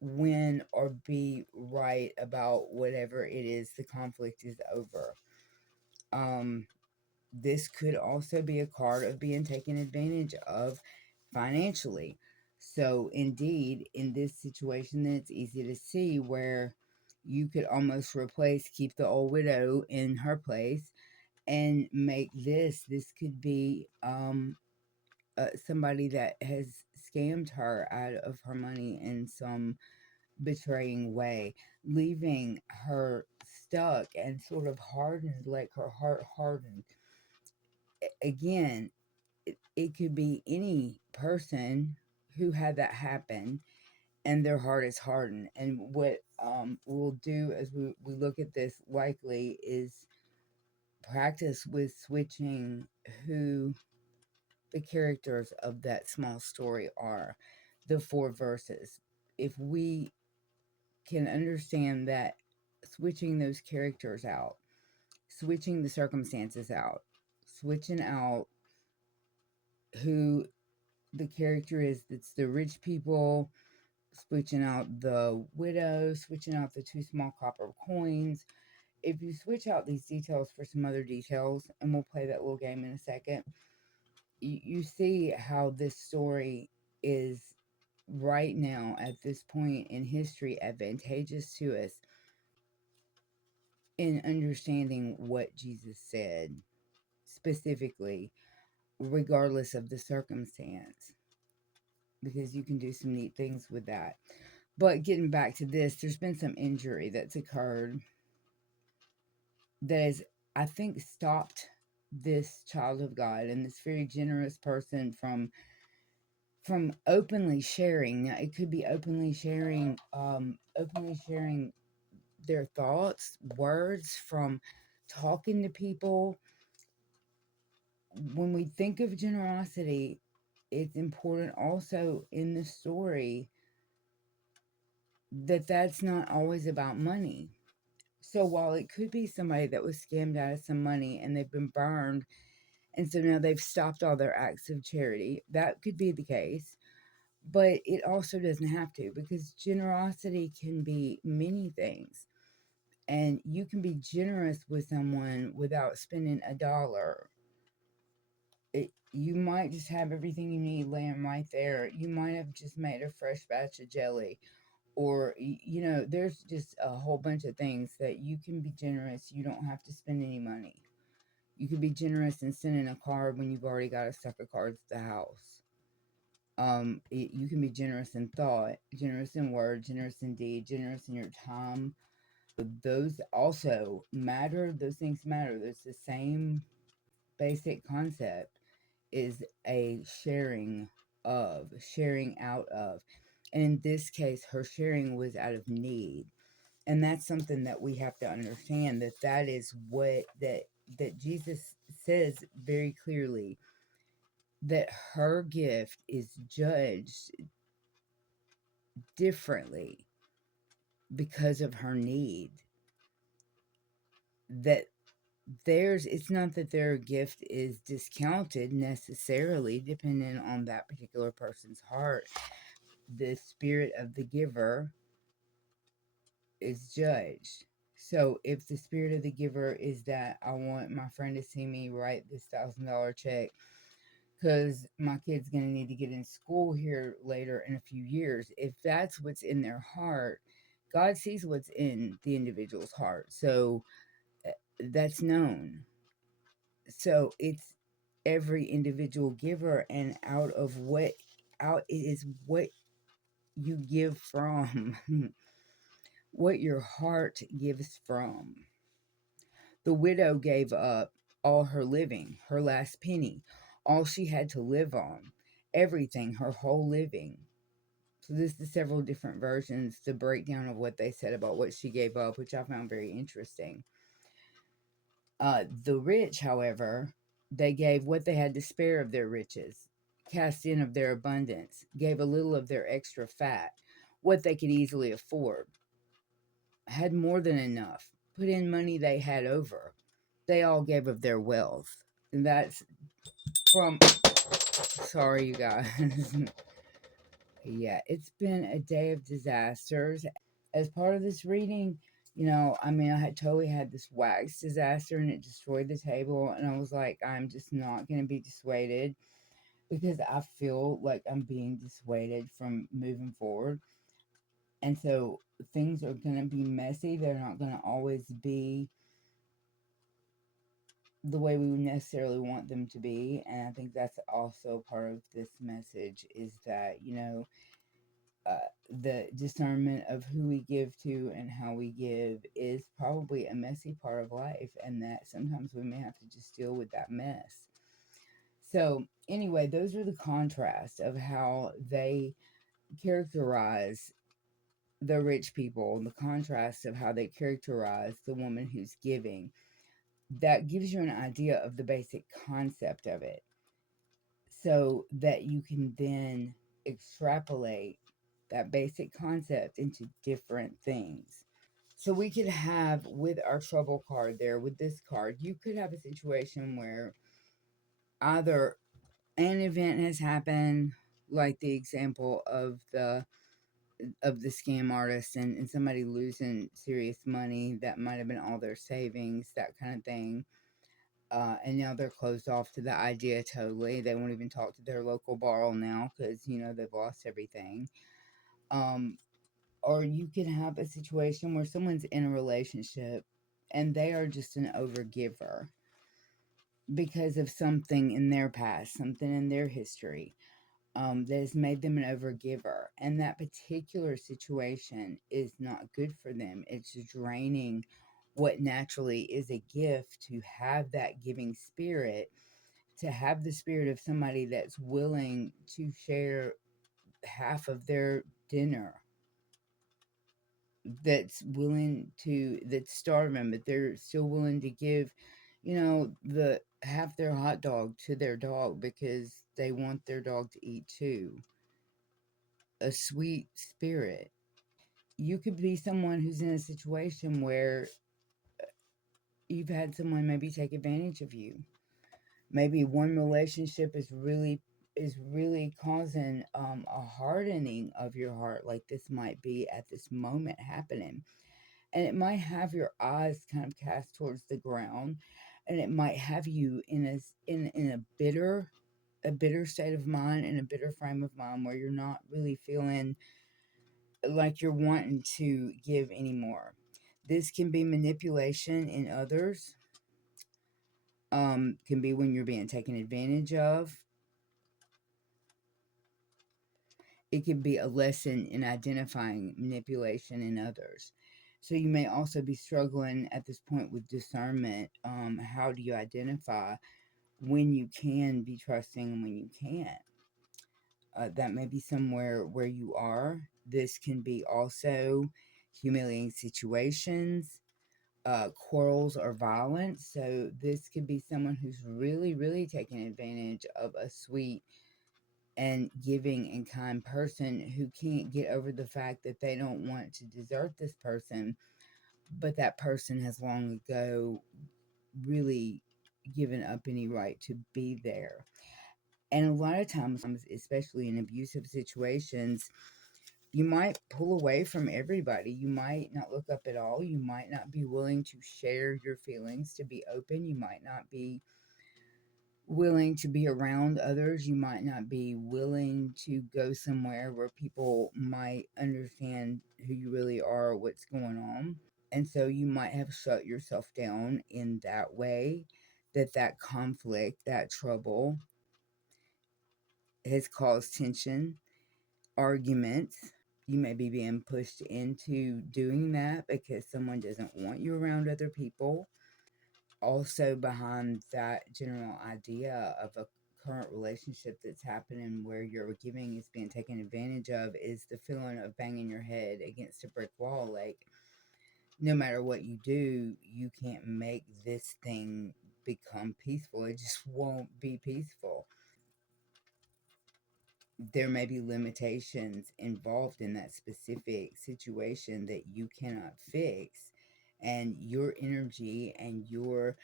win or be right about whatever it is the conflict is over. Um, this could also be a card of being taken advantage of financially. So, indeed, in this situation, then it's easy to see where you could almost replace, keep the old widow in her place, and make this could be somebody that has scammed her out of her money in some betraying way, leaving her stuck and sort of hardened, like her heart hardened. Again, it could be any person who had that happen and their heart is hardened. And what we'll do as we look at this likely is practice with switching who the characters of that small story are, the four verses. If we can understand that, switching those characters out, switching the circumstances out, switching out who the character is that's the rich people, switching out the widow, switching out the two small copper coins. If you switch out these details for some other details, and we'll play that little game in a second, you see how this story is right now at this point in history advantageous to us in understanding what Jesus said specifically, regardless of the circumstance, because you can do some neat things with that. But getting back to this, there's been some injury that's occurred that has, I think, stopped this child of God and this very generous person from openly sharing. Now, it could be openly sharing their thoughts, words, from talking to people. When we think of generosity, it's important also in the story that that's not always about money. So while it could be somebody that was scammed out of some money and they've been burned, and so now they've stopped all their acts of charity, that could be the case. But it also doesn't have to, because generosity can be many things. And you can be generous with someone without spending a dollar. You might just have everything you need laying right there. You might have just made a fresh batch of jelly, or there's just a whole bunch of things that you can be generous. You don't have to spend any money. You can be generous and sending a card when you've already got a stack of cards at the house. You can be generous in thought, generous in word, generous in deed, generous in your time. Those also matter. Those things matter. There's the same basic concept, is a sharing out of. And in this case, her sharing was out of need. And that's something that we have to understand, that is what that Jesus says very clearly, that her gift is judged differently because of her need. That theirs, it's not that their gift is discounted necessarily, depending on that particular person's heart. The spirit of the giver is judged. So if the spirit of the giver is that I want my friend to see me write this $1,000 check because my kid's going to need to get in school here later in a few years, if that's what's in their heart, God sees what's in the individual's heart. So that's known. So it's every individual giver, and out it is what you give from, what your heart gives from. The widow gave up all her living, her last penny, all she had to live on, everything, her whole living. So this is several different versions, the breakdown of what they said about what she gave up, which I found very interesting. The rich, however, they gave what they had to spare of their riches, cast in of their abundance, gave a little of their extra fat, what they could easily afford, had more than enough, put in money they had over. They all gave of their wealth. And that's from, sorry, you guys. Yeah, it's been a day of disasters. As part of this reading, I mean, I had totally had this wax disaster and it destroyed the table. And I was like, I'm just not going to be dissuaded, because I feel like I'm being dissuaded from moving forward. And so things are going to be messy. They're not going to always be the way we would necessarily want them to be. And I think that's also part of this message, is that, the discernment of who we give to and how we give is probably a messy part of life, and that sometimes we may have to just deal with that mess. So, anyway, those are the contrasts of how they characterize the rich people, the contrast of how they characterize the woman who's giving. That gives you an idea of the basic concept of it, so that you can then extrapolate that basic concept into different things. So we could have, with our trouble card there, with this card, you could have a situation where either an event has happened, like the example of the scam artist, and somebody losing serious money that might have been all their savings, that kind of thing. And now they're closed off to the idea totally. They won't even talk to their local borrow now because, they've lost everything. Um, or you can have a situation where someone's in a relationship and they are just an overgiver because of something in their past, something in their history, that has made them an overgiver. And that particular situation is not good for them. It's draining what naturally is a gift, to have that giving spirit, to have the spirit of somebody that's willing to share half of their dinner, that's starving, but they're still willing to give, the half their hot dog to their dog because they want their dog to eat too. A sweet spirit. You could be someone who's in a situation where you've had someone maybe take advantage of you. Maybe one relationship is really causing a hardening of your heart, like this might be at this moment happening. And it might have your eyes kind of cast towards the ground, and it might have you in a bitter state of mind, in a bitter frame of mind, where you're not really feeling like you're wanting to give anymore. This can be manipulation in others, can be when you're being taken advantage of. It can be a lesson in identifying manipulation in others. So you may also be struggling at this point with discernment. How do you identify when you can be trusting and when you can't? That may be somewhere where you are. This can be also humiliating situations, quarrels, or violence. So this could be someone who's really, really taking advantage of a sweet and giving and kind person who can't get over the fact that they don't want to desert this person, but that person has long ago really given up any right to be there. And a lot of times, especially in abusive situations, you might pull away from everybody. You might not look up at all. You might not be willing to share your feelings, to be open. You might not be willing to be around others. You might not be willing to go somewhere where people might understand who you really are, what's going on. And so you might have shut yourself down in that way, that conflict, that trouble has caused tension, arguments. You may be being pushed into doing that because someone doesn't want you around other people. Also, behind that general idea of a current relationship that's happening where your giving is being taken advantage of is the feeling of banging your head against a brick wall. Like, no matter what you do, you can't make this thing become peaceful. It just won't be peaceful. There may be limitations involved in that specific situation that you cannot fix. And your energy and your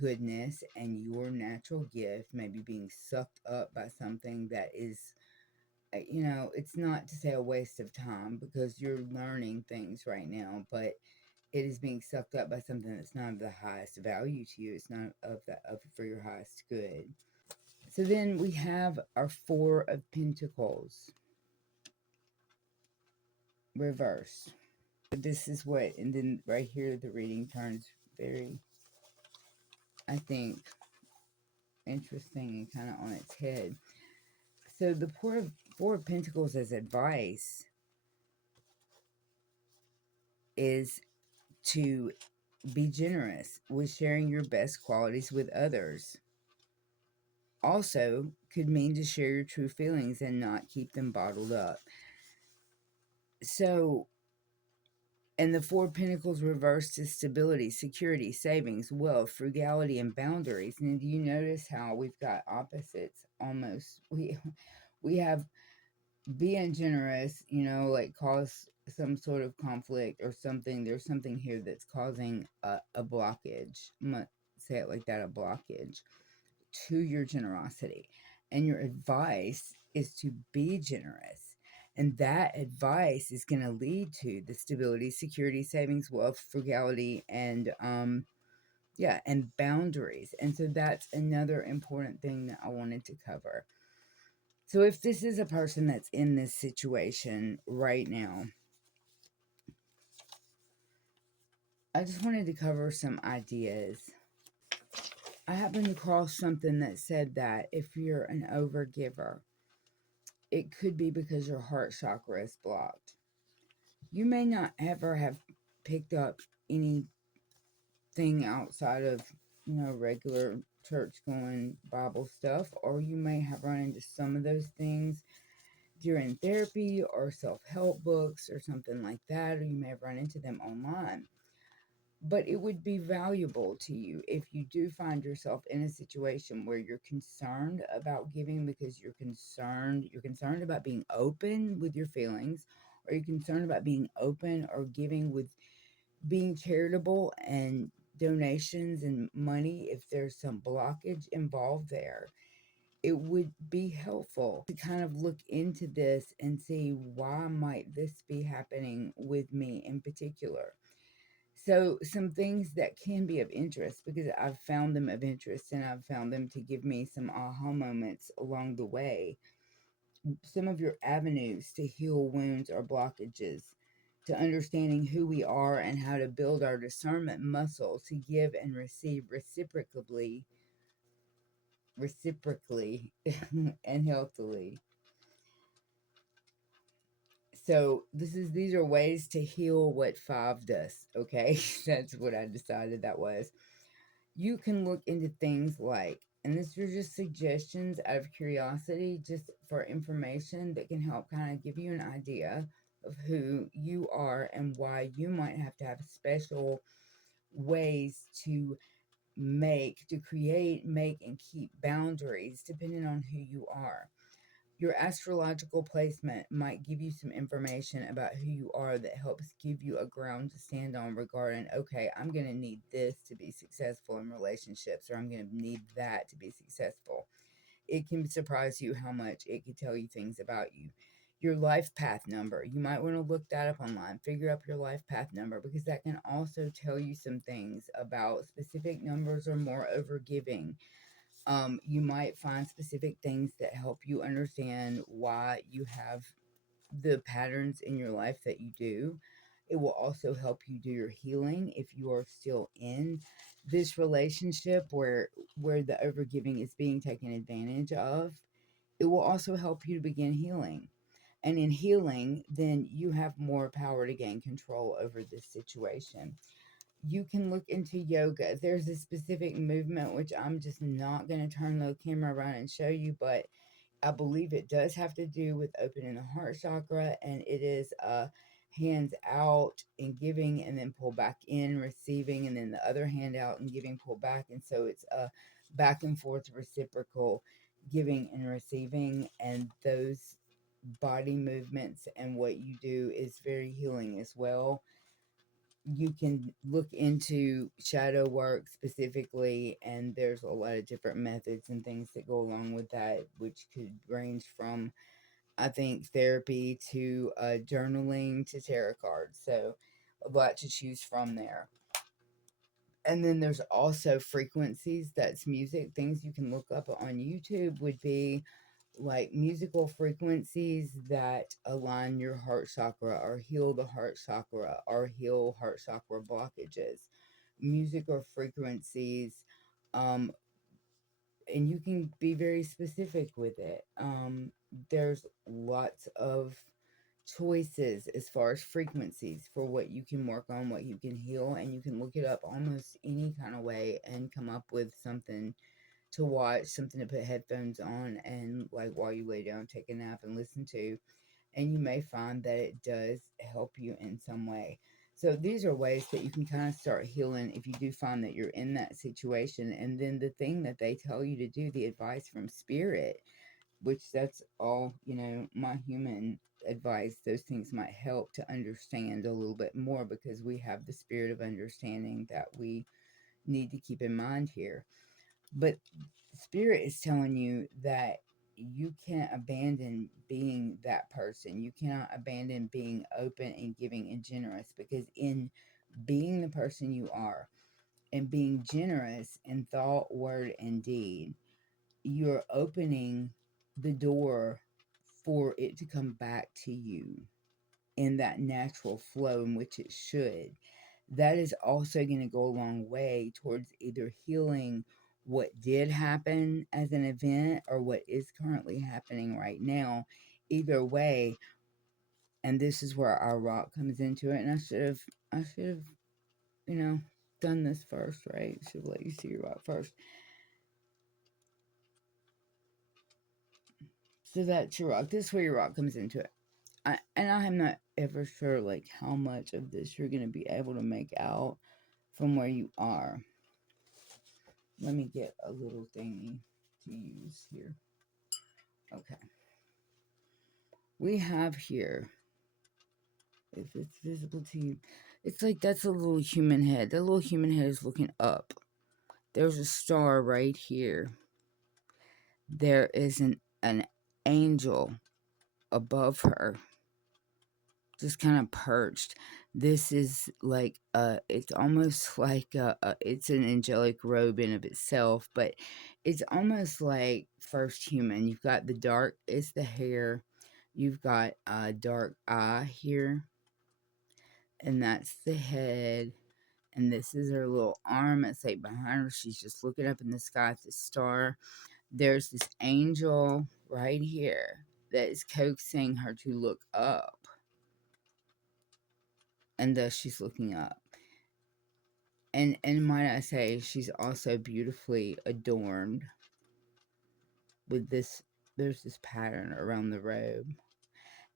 goodness and your natural gift may be being sucked up by something that is, it's not to say a waste of time because you're learning things right now, but it is being sucked up by something that's not of the highest value to you. It's not of for your highest good. So then we have our Four of Pentacles reverse. This is what, and then right here the reading turns very, I think, interesting and kind of on its head. So the Four of Pentacles as advice is to be generous with sharing your best qualities with others. Also could mean to share your true feelings and not keep them bottled up. So, and the Four of Pentacles reversed is stability, security, savings, wealth, frugality, and boundaries. And do you notice how we've got opposites almost? We have being generous, like cause some sort of conflict or something. There's something here that's causing a blockage. I'm going to say it like that, a blockage to your generosity. And your advice is to be generous. And that advice is going to lead to the stability, security, savings, wealth, frugality, and and boundaries. And so that's another important thing that I wanted to cover. So if this is a person that's in this situation right now, I just wanted to cover some ideas. I happened across something that said that if you're an overgiver, it could be because your heart chakra is blocked. You may not ever have picked up anything outside of, regular church going Bible stuff, or you may have run into some of those things during therapy or self-help books or something like that, or you may have run into them online. But it would be valuable to you if you do find yourself in a situation where you're concerned about giving because you're concerned about being open with your feelings, or you're concerned about being open or giving with being charitable and donations and money. If there's some blockage involved there, it would be helpful to kind of look into this and see, why might this be happening with me in particular. So some things that can be of interest, because I've found them of interest and I've found them to give me some aha moments along the way. some of your avenues to heal wounds or blockages, to understanding who we are and how to build our discernment muscle to give and receive reciprocally and healthily. So these are ways to heal what five does. Okay, that's what I decided that was. You can look into things like, and this are just suggestions out of curiosity, just for information that can help kind of give you an idea of who you are and why you might have to have special ways to create, make, and keep boundaries depending on who you are. Your astrological placement might give you some information about who you are that helps give you a ground to stand on regarding, okay, I'm going to need this to be successful in relationships, or I'm going to need that to be successful. It can surprise you how much it can tell you things about you. Your life path number, you might want to look that up online, figure out your life path number, because that can also tell you some things about specific numbers or more over giving. You might find specific things that help you understand why you have the patterns in your life that you do. It will also help you do your healing if you are still in this relationship where the overgiving is being taken advantage of. It will also help you to begin healing. And in healing, then you have more power to gain control over this situation. You can look into yoga. There's a specific movement which I'm just not going to turn the camera around and show you, but I believe it does have to do with opening the heart chakra, and it is hands out and giving, and then pull back in, receiving, and then the other hand out and giving, pull back. And so it's a back and forth reciprocal giving and receiving, and those body movements and what you do is very healing as well. You can look into shadow work specifically, and there's a lot of different methods and things that go along with that, which could range from, I think, therapy to journaling to tarot cards. So a lot to choose from there. And then there's also frequencies, that's music. Things you can look up on YouTube would be like musical frequencies that align your heart chakra or heal the heart chakra or heal heart chakra blockages. Music or frequencies, um, and you can be very specific with it. There's lots of choices as far as frequencies for what you can work on, what you can heal, and you can look it up almost any kind of way and come up with something to watch, something to put headphones on and like while you lay down, take a nap and listen to. And you may find that it does help you in some way. So these are ways that you can kind of start healing if you do find that you're in that situation. And then the thing that they tell you to do, the advice from spirit, which that's all, my human advice, those things might help to understand a little bit more, because we have the spirit of understanding that we need to keep in mind here. But spirit is telling you that you can't abandon being that person. You cannot abandon being open and giving and generous, because in being the person you are and being generous in thought, word, and deed, you're opening the door for it to come back to you in that natural flow in which it should. That is also going to go a long way towards either healing what did happen as an event or what is currently happening right now. Either way, and this is where our rock comes into it. And I should have, you know, done this first, right? Should have let you see your rock first. So that's your rock. This is where your rock comes into it. And I am not ever sure like how much of this you're going to be able to make out from where you are. Let me get a little thingy to use here. Okay. We have here, if it's visible to you, it's like that's a little human head. That little human head is looking up. There's a star right here. There is an angel above her, just kind of perched. This is like it's almost like it's an angelic robe in of itself, but it's almost like first human. You've got the dark is the hair, you've got a dark eye here, and that's the head, and this is her little arm. It's like behind her, she's just looking up in the sky at the star. There's this angel right here that is coaxing her to look up, and thus she's looking up. And might I say, she's also beautifully adorned with this. There's this pattern around the robe,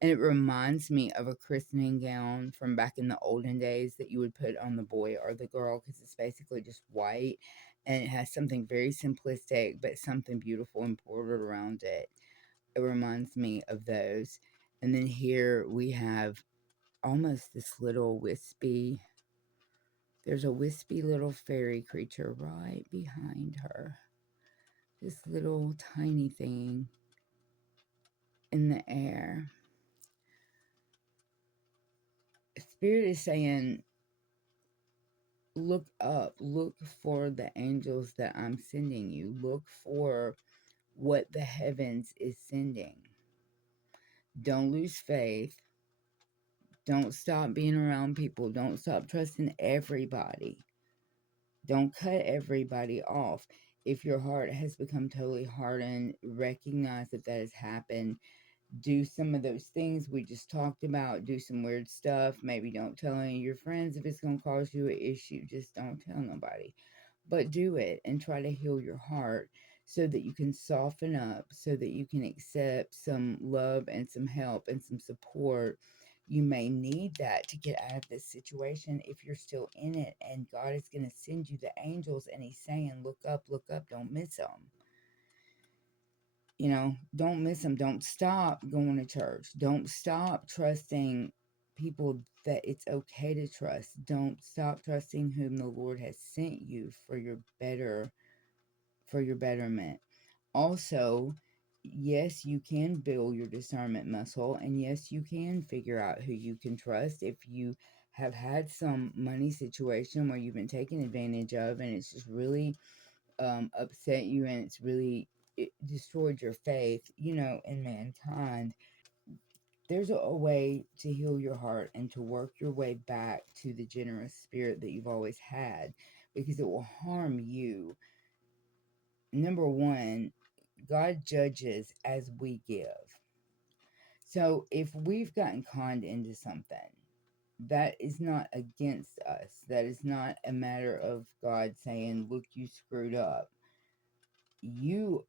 and it reminds me of a christening gown from back in the olden days that you would put on the boy or the girl, because it's basically just white, and it has something very simplistic but something beautiful embroidered around it. It reminds me of those. And then here we have almost this little wispy. There's a wispy little fairy creature right behind her. This little tiny thing in the air. Spirit is saying, look up, look for the angels that I'm sending you, look for what the heavens is sending. Don't lose faith. Don't stop being around people. Don't stop trusting everybody. Don't cut everybody off. If your heart has become totally hardened, recognize that that has happened. Do some of those things we just talked about. Do some weird stuff. Maybe don't tell any of your friends if it's going to cause you an issue. Just don't tell nobody. But do it and try to heal your heart so that you can soften up, so that you can accept some love and some help and some support. You may need that to get out of this situation if you're still in it. And God is going to send you the angels, and He's saying, look up, don't miss them. You know, don't miss them. Don't stop going to church. Don't stop trusting people that it's okay to trust. Don't stop trusting whom the Lord has sent you for your betterment. Also, yes, you can build your discernment muscle, and yes, you can figure out who you can trust if you have had some money situation where you've been taken advantage of, and it's just really upset you, and it's really it destroyed your faith, in mankind. There's a way to heal your heart and to work your way back to the generous spirit that you've always had, because it will harm you. Number one, God judges as we give. So if we've gotten conned into something, that is not against us. That is not a matter of God saying, look, you screwed up. You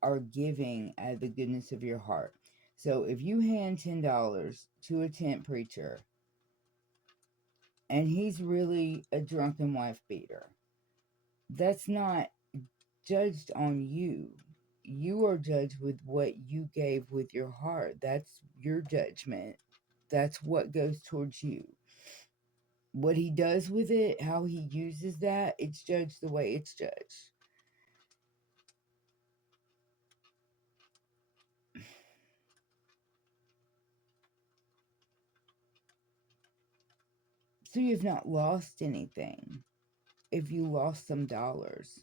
are giving out of the goodness of your heart. So if you hand $10 to a tent preacher and he's really a drunken wife beater, that's not judged on you. You are judged with what you gave with your heart. That's your judgment. That's what goes towards you. What he does with it, how he uses that, it's judged the way it's judged. So you've not lost anything if you lost some dollars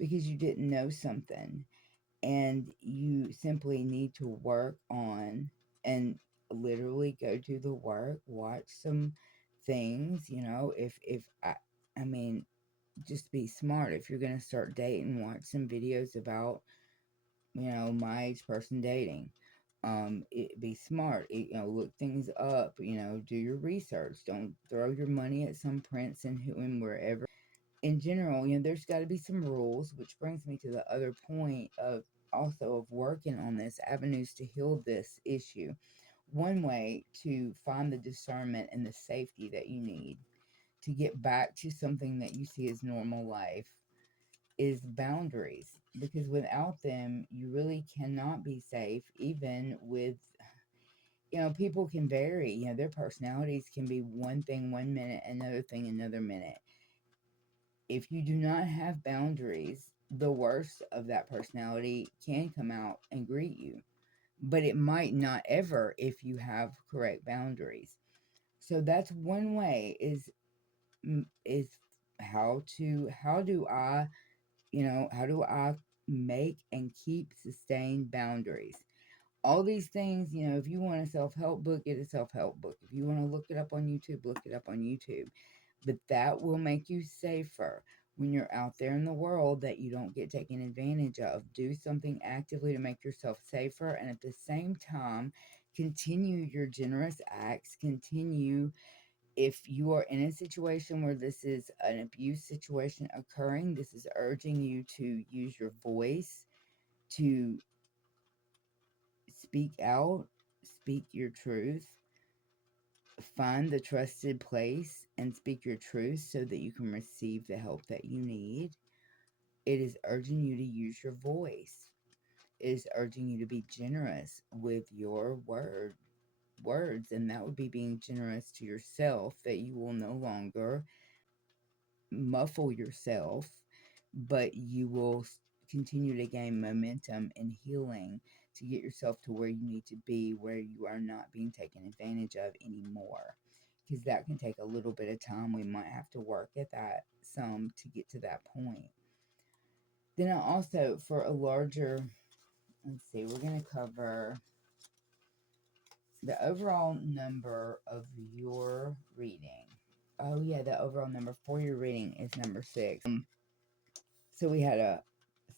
because you didn't know something, and you simply need to work on and literally go do the work, watch some things, I mean, just be smart. If you're going to start dating, watch some videos about, my age person dating. Be smart. Look things up. Do your research. Don't throw your money at some prince and who and wherever. In general, there's got to be some rules, which brings me to the other point of also of working on this avenues to heal this issue. One way to find the discernment and the safety that you need to get back to something that you see as normal life is boundaries, because without them you really cannot be safe. Even with, people can vary, their personalities can be one thing one minute, another thing another minute. If you do not have boundaries, the worst of that personality can come out and greet you, but it might not ever if you have correct boundaries. So that's one way is how do I, how do I make and keep sustained boundaries? All these things, if you want a self-help book, get a self-help book. If you want to look it up on YouTube, look it up on YouTube. But that will make you safer when you're out there in the world, that you don't get taken advantage of. Do something actively to make yourself safer, and at the same time, continue your generous acts. Continue, if you are in a situation where this is an abuse situation occurring, this is urging you to use your voice to speak out, speak your truth, find the trusted place and speak your truth so that you can receive the help that you need. It is urging you to use your voice. It is urging you to be generous with your words, and that would be being generous to yourself, that you will no longer muffle yourself, but you will continue to gain momentum and healing to get yourself to where you need to be, where you are not being taken advantage of anymore. Because that can take a little bit of time. We might have to work at that some to get to that point. Then I also, for a larger, let's see, we're going to cover the overall number of your reading. Oh, yeah, the overall number for your reading is number 6. So we had a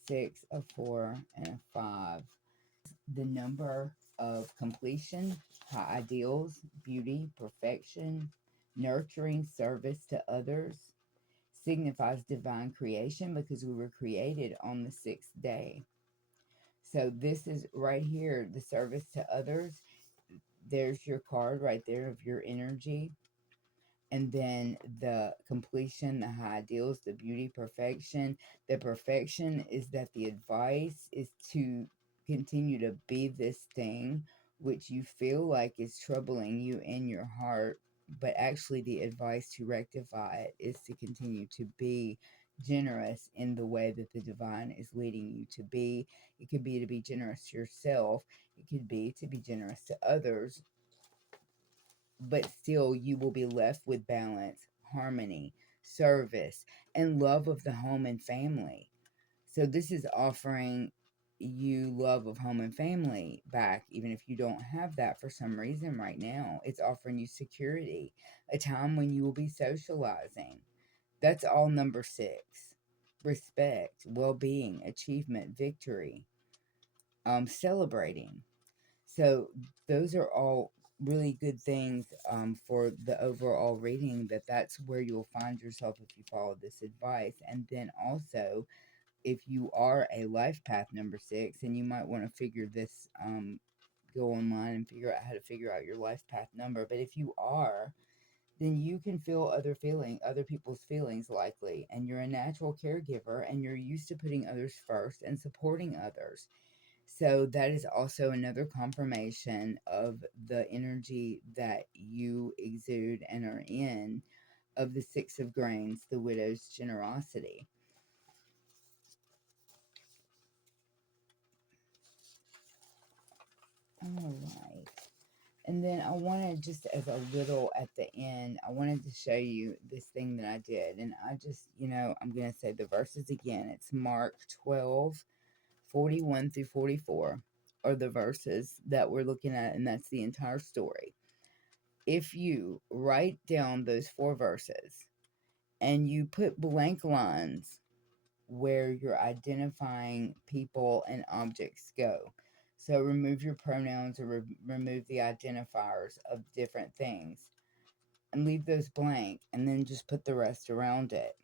6, a 4, and a 5. The number of completion, high ideals, beauty, perfection, nurturing, service to others, signifies divine creation because we were created on the 6th day. So this is right here, the service to others. There's your card right there of your energy. And then the completion, the high ideals, the beauty, perfection. The perfection is that the advice is to continue to be this thing which you feel like is troubling you in your heart, but actually the advice to rectify it is to continue to be generous in the way that the divine is leading you to be. It could be to be generous to yourself, it could be to be generous to others, but still you will be left with balance, harmony, service, and love of the home and family. So this is offering you love of home and family back, even if you don't have that for some reason right now. It's offering you security, a time when you will be socializing. That's all number 6. Respect, well-being, achievement, victory, celebrating. So those are all really good things for the overall reading, that's where you'll find yourself if you follow this advice. And then also, if you are a life path number 6, and you might want to figure this, go online and figure out how to figure out your life path number. But if you are, then you can feel other people's feelings likely, and you're a natural caregiver, and you're used to putting others first and supporting others. So that is also another confirmation of the energy that you exude and are in, of the 6 of Grains, the widow's generosity. All right. And then I wanted, just as a little at the end, I wanted to show you this thing that I did. And I just, I'm going to say the verses again. It's Mark 12:41 through 44 are the verses that we're looking at, and that's the entire story. If you write down those 4 verses and you put blank lines where you're identifying people and objects go. So remove your pronouns, or remove the identifiers of different things and leave those blank, and then just put the rest around it.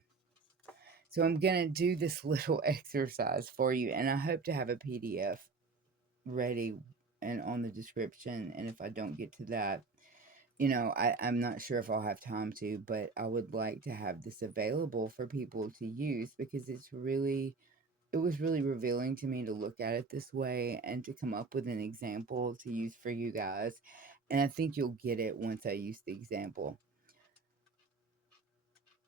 So I'm going to do this little exercise for you, and I hope to have a PDF ready and on the description. And if I don't get to that, I'm not sure if I'll have time to, but I would like to have this available for people to use, because it was really revealing to me to look at it this way and to come up with an example to use for you guys. And I think you'll get it once I use the example.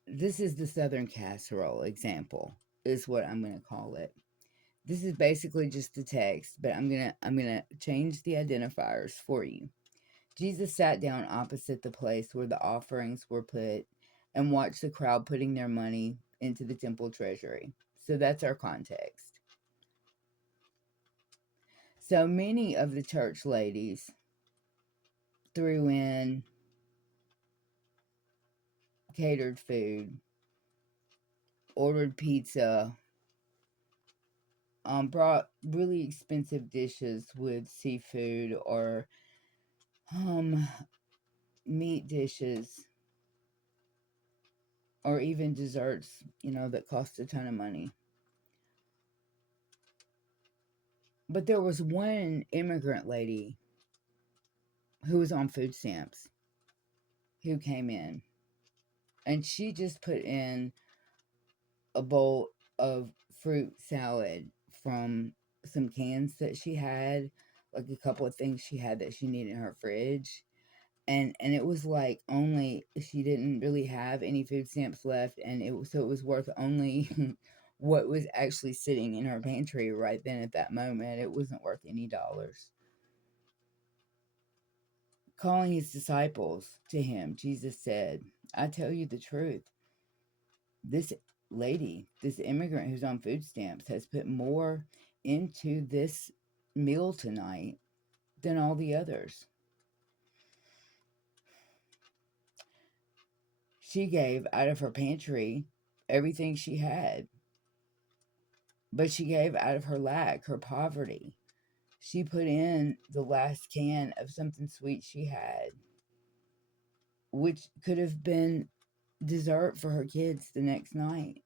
This is the Southern Casserole example, is what I'm going to call it. This is basically just the text, but I'm going to change the identifiers for you Jesus sat down opposite the place where the offerings were put and watched the crowd putting their money into the temple treasury. So that's our context. So many of the church ladies threw in catered food, ordered pizza, brought really expensive dishes with seafood or um, meat dishes, or even desserts, that cost a ton of money. But there was one immigrant lady who was on food stamps who came in, and she just put in a bowl of fruit salad from some cans that she had, like a couple of things she had that she needed in her fridge. And it was like, only she didn't really have any food stamps left, and it was worth only what was actually sitting in her pantry right then at that moment. It wasn't worth any dollars. Calling his disciples to him, Jesus said, I tell you the truth. This lady, this immigrant who's on food stamps, has put more into this meal tonight than all the others. She gave out of her pantry everything she had, but she gave out of her lack, her poverty. She put in the last can of something sweet she had, which could have been dessert for her kids the next night.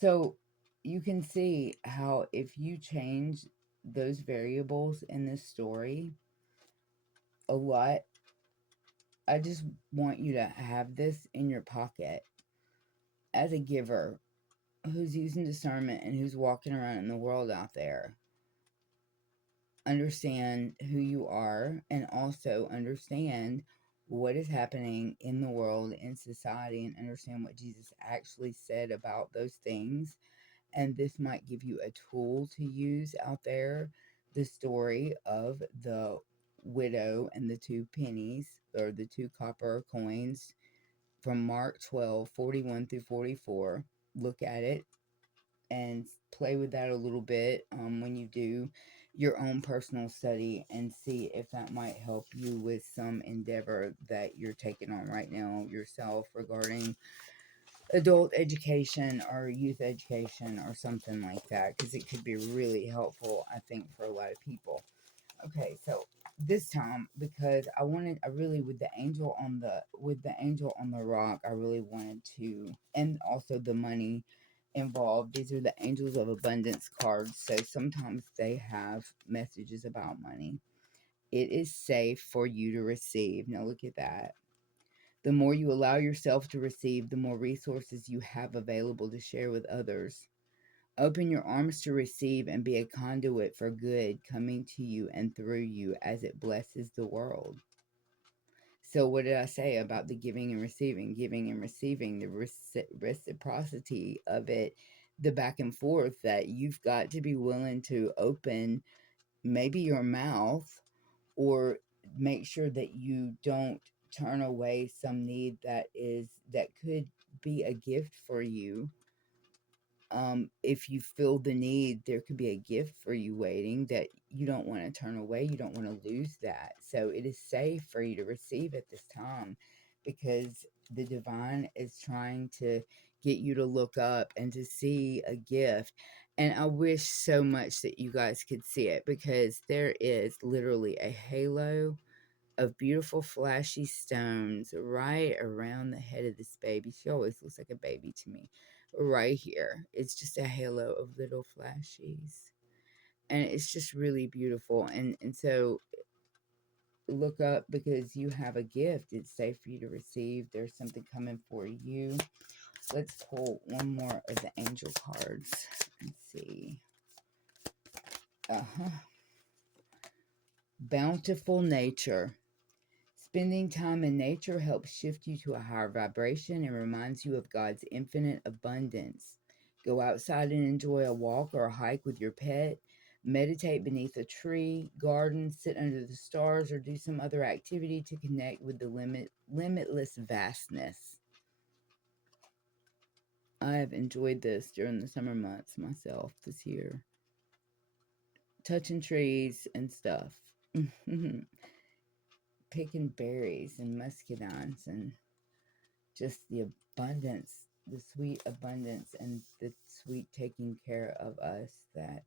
So you can see how if you change those variables in this story a lot, I just want you to have this in your pocket as a giver who's using discernment and who's walking around in the world out there. Understand who you are, and also understand what is happening in the world, in society, and understand what Jesus actually said about those things. And this might give you a tool to use out there. The story of the widow and the 2 pennies, or the 2 copper coins, from Mark 12:41 through 44. Look at it and play with that a little bit when you do your own personal study, and see if that might help you with some endeavor that you're taking on right now yourself regarding adult education or youth education or something like that, because it could be really helpful, I think, for a lot of people. Okay, so this time, because I really, with the angel on the rock, I really wanted to, and also the money involved. These are the angels of abundance cards, so sometimes they have messages about money. It is safe for you to receive. Now look at that. The more you allow yourself to receive, the more resources you have available to share with others. Open your arms to receive and be a conduit for good coming to you and through you as it blesses the world. So, what did I say about the giving and receiving? Giving and receiving, the reciprocity of it, the back and forth, that you've got to be willing to open maybe your mouth, or make sure that you don't turn away some need that could be a gift for you. If you feel the need, there could be a gift for you waiting that you don't want to turn away. You don't want to lose that. So it is safe for you to receive at this time, because the divine is trying to get you to look up and to see a gift. And I wish so much that you guys could see it, because there is literally a halo of beautiful flashy stones right around the head of this baby. She always looks like a baby to me. Right here, it's just a halo of little flashies, and it's just really beautiful. And so look up, because you have a gift. It's safe for you to receive. There's something coming for you. Let's pull one more of the angel cards and see. Bountiful nature. Spending time in nature helps shift you to a higher vibration and reminds you of God's infinite abundance. Go outside and enjoy a walk or a hike with your pet. Meditate beneath a tree, garden, sit under the stars, or do some other activity to connect with the limitless vastness. I have enjoyed this during the summer months myself this year. Touching trees and stuff. Picking berries and muscadines and just the abundance, the sweet abundance and the sweet taking care of us that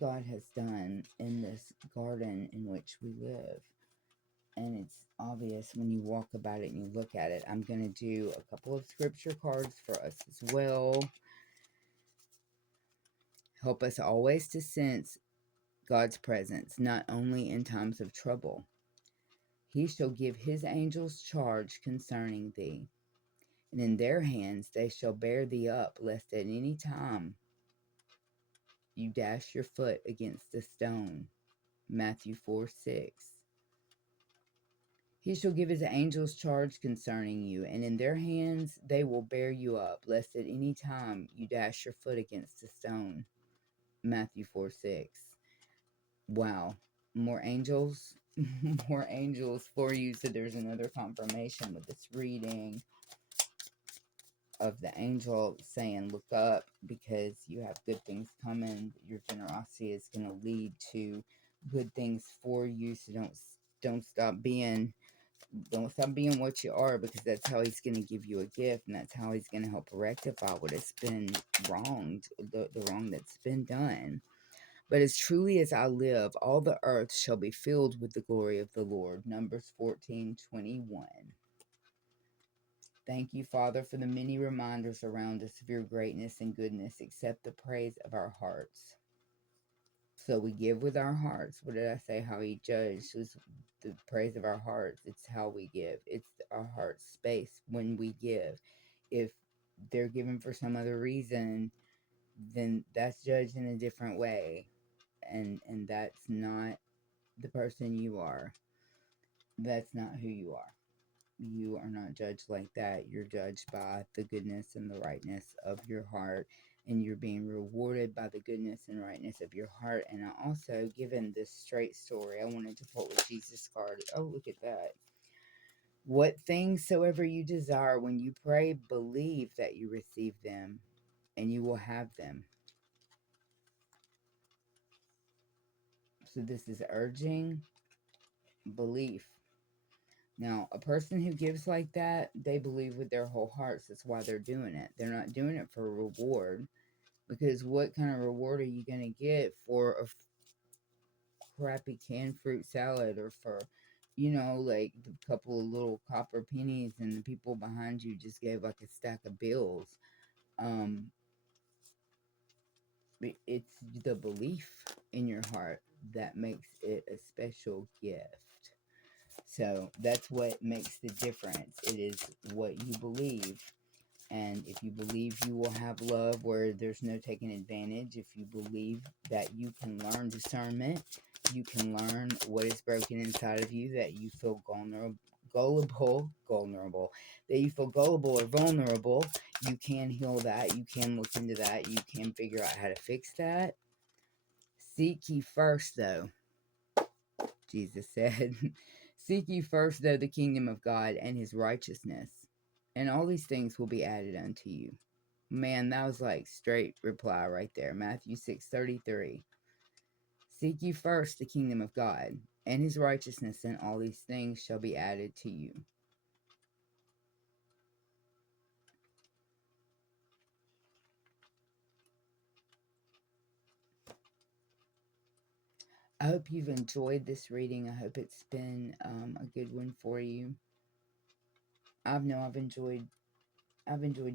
God has done in this garden in which we live. And it's obvious when you walk about it and you look at it. I'm going to do a couple of scripture cards for us as well. Help us always to sense God's presence, not only in times of trouble. He shall give his angels charge concerning thee, and in their hands they shall bear thee up, lest at any time you dash your foot against a stone. Matthew 4:6. He shall give his angels charge concerning you, and in their hands they will bear you up, lest at any time you dash your foot against a stone. Matthew 4:6. Wow. More angels, more angels for you. So there's another confirmation with this reading of the angel saying, look up because you have good things coming. Your generosity is going to lead to good things for you. So don't stop being what you are, because that's how he's going to give you a gift, and that's how he's going to help rectify what has been wronged, the wrong that's been done. But as truly as I live, all the earth shall be filled with the glory of the Lord. Numbers 14:21. Thank you, Father, for the many reminders around us of your greatness and goodness. Accept the praise of our hearts. So we give with our hearts. What did I say? How he judged was the praise of our hearts. It's how we give. It's our heart space when we give. If they're given for some other reason, then that's judged in a different way. And that's not the person you are. That's not who you are. You are not judged like that. You're judged by the goodness and the rightness of your heart, and you're being rewarded by the goodness and rightness of your heart. And I also, given this straight story, I wanted to pull the Jesus card. Oh, look at that. What things soever you desire when you pray, believe that you receive them, and you will have them. So this is urging belief. Now, a person who gives like that, they believe with their whole hearts. That's why they're doing it. They're not doing it for a reward. Because what kind of reward are you going to get for a crappy canned fruit salad, or for, like a couple of little copper pennies and the people behind you just gave like a stack of bills? Um, it's the belief in your heart that makes it a special gift. So that's what makes the difference. It is what you believe. And if you believe you will have love where there's no taking advantage, if you believe that you can learn discernment, you can learn what is broken inside of you, that you feel vulnerable, that you feel gullible or vulnerable, you can heal that, you can look into that, you can figure out how to fix that. Seek ye first, though, Jesus said, seek ye first, though, the kingdom of God and his righteousness, and all these things will be added unto you. Man, that was like straight reply right there. Matthew 6:33. Seek ye first the kingdom of God and his righteousness, and all these things shall be added to you. I hope you've enjoyed this reading. I hope it's been a good one for you. I've enjoyed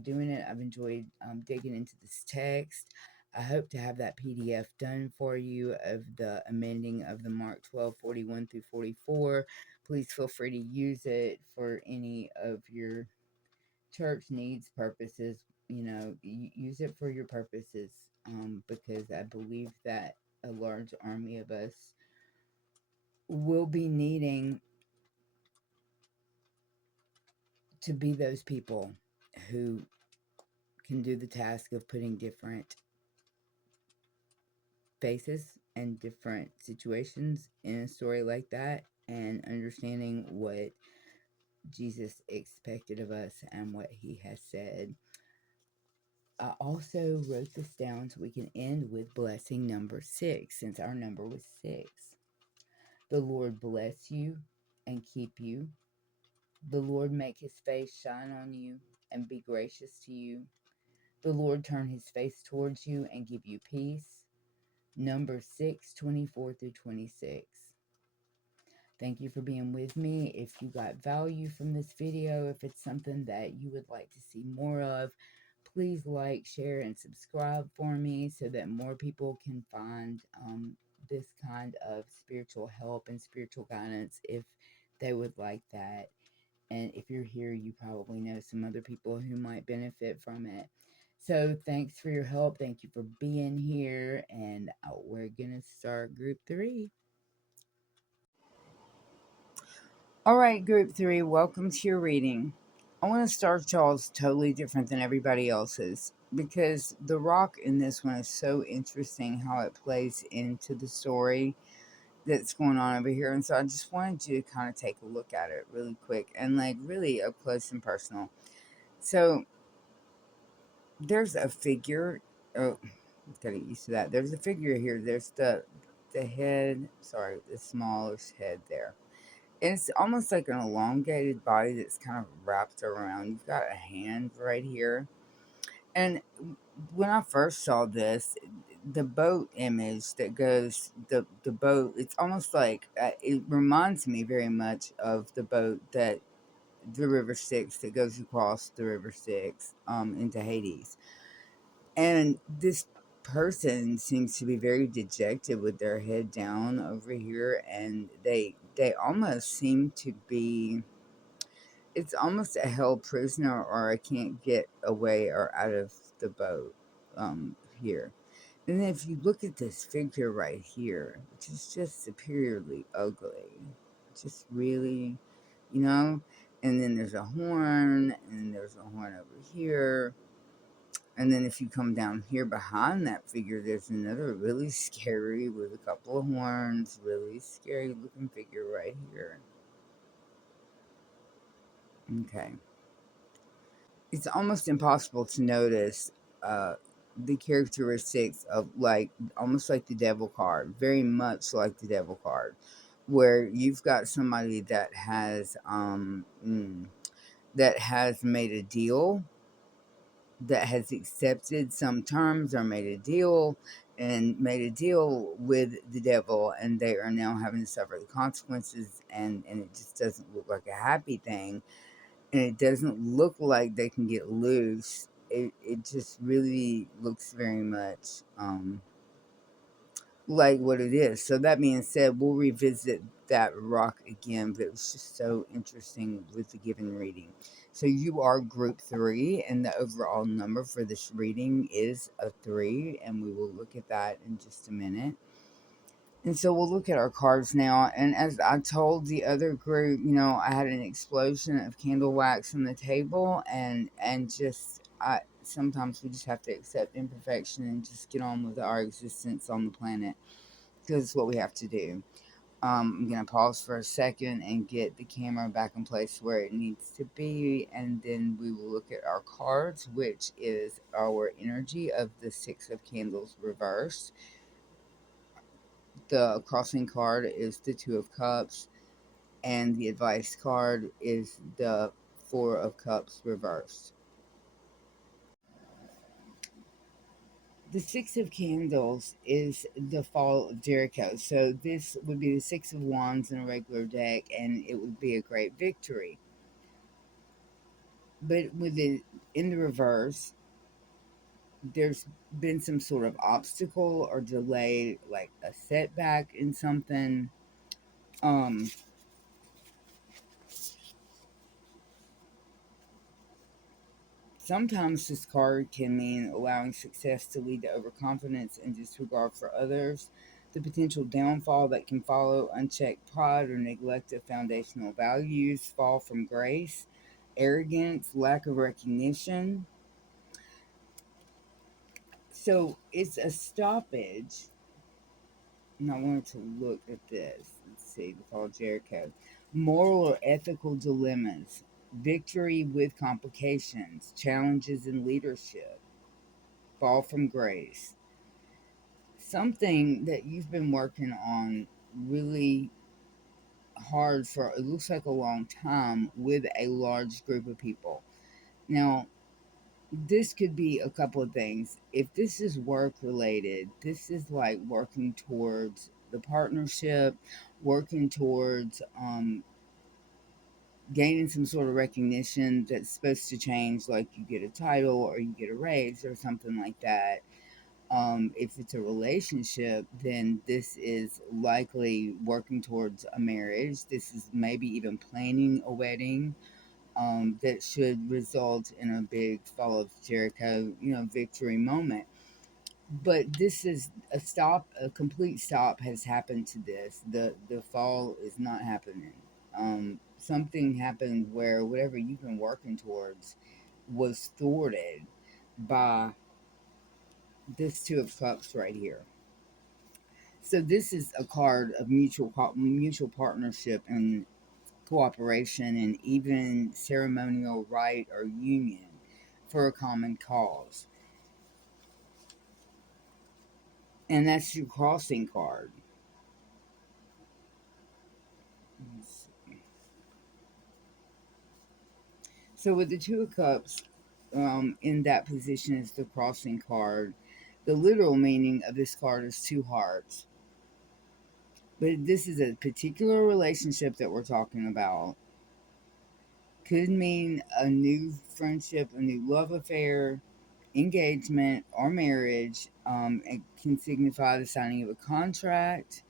doing it. I've enjoyed digging into this text. I hope to have that PDF done for you of the amending of the Mark 12:41 through 44. Please feel free to use it for any of your church needs, purposes. Use it for your purposes, because I believe that a large army of us will be needing to be those people who can do the task of putting different faces and different situations in a story like that, and understanding what Jesus expected of us and what he has said. I also wrote this down so we can end with blessing number 6, since our number was 6. The Lord bless you and keep you. The Lord make his face shine on you and be gracious to you. The Lord turn his face towards you and give you peace. Number 6:24 through 26. Thank you for being with me. If you got value from this video, if it's something that you would like to see more of, please like, share, and subscribe for me so that more people can find this kind of spiritual help and spiritual guidance if they would like that. And if you're here, you probably know some other people who might benefit from it. So thanks for your help. Thank you for being here. And we're going to start group 3. All right, group 3, welcome to your reading. I want to start y'all's totally different than everybody else's because the rock in this one is so interesting how it plays into the story that's going on over here. And so I just wanted you to kind of take a look at it really quick and like really up close and personal. So there's a figure. Oh, gotta get used to that. There's a figure here. There's the head. Sorry, the smallest head there. And it's almost like an elongated body that's kind of wrapped around. You've got a hand right here. And when I first saw this, the boat image that goes, the boat, it's almost like, it reminds me very much of the boat that the River Styx that goes across the River Styx into Hades. And this person seems to be very dejected with their head down over here, and they almost seem to be, it's almost a held prisoner or I can't get away or out of the boat here. And then if you look at this figure right here, which is just superiorly ugly, just really, you know, and then there's a horn, and then there's a horn over here. And then if you come down here behind that figure, there's another really scary with a couple of horns, really scary looking figure right here. Okay. It's almost impossible to notice the characteristics of like almost like the devil card, very much like the devil card, where you've got somebody that has made a deal, that has accepted some terms or made a deal and made a deal with the devil, and they are now having to suffer the consequences, and it just doesn't look like a happy thing, and it doesn't look like they can get loose. It just really looks very much like what it is. So that being said, we'll revisit that rock again, but it was just so interesting with the given reading. So you are group 3, and the overall number for this reading is a 3, and we will look at that in just a minute. And so we'll look at our cards now. And as I told the other group, you know, I had an explosion of candle wax on the table, and just I sometimes we just have to accept imperfection and just get on with our existence on the planet because it's what we have to do. I'm gonna pause for a second and get the camera back in place where it needs to be, and then we will look at our cards, which is our energy of the 6 of Candles reversed. The crossing card is the 2 of Cups, and the advice card is the 4 of Cups reversed. The 6 of Candles is the fall of Jericho. So this would be the 6 of Wands in a regular deck, and it would be a great victory. But with it in the reverse, there's been some sort of obstacle or delay, like a setback in something. Um, Sometimes this card can mean allowing success to lead to overconfidence and disregard for others, the potential downfall that can follow unchecked pride or neglect of foundational values, fall from grace, arrogance, lack of recognition. So it's a stoppage And I wanted to look at this. Let's see, the Fall of Jericho. Moral or ethical dilemmas, victory with complications, challenges in leadership, fall from grace. Something that you've been working on really hard for it looks like a long time with a large group of people. Now, this could be a couple of things. If this is work related, this is like working towards the partnership, working towards gaining some sort of recognition that's supposed to change, like you get a title or you get a raise or something like that. If it's a relationship, then this is likely working towards a marriage. This is maybe even planning a wedding, that should result in a big fall of Jericho, victory moment. But this is a stop, a complete stop has happened to this. The fall is not happening. Something happened where whatever you've been working towards was thwarted by this Two of Cups right here. So this is a card of mutual partnership and cooperation and even ceremonial rite or union for a common cause. And that's your crossing card. So with the Two of Cups in that position as the crossing card, the literal meaning of this card is two hearts. But this is a particular relationship that we're talking about. Could mean a new friendship, a new love affair, engagement, or marriage. It can signify the signing of a contract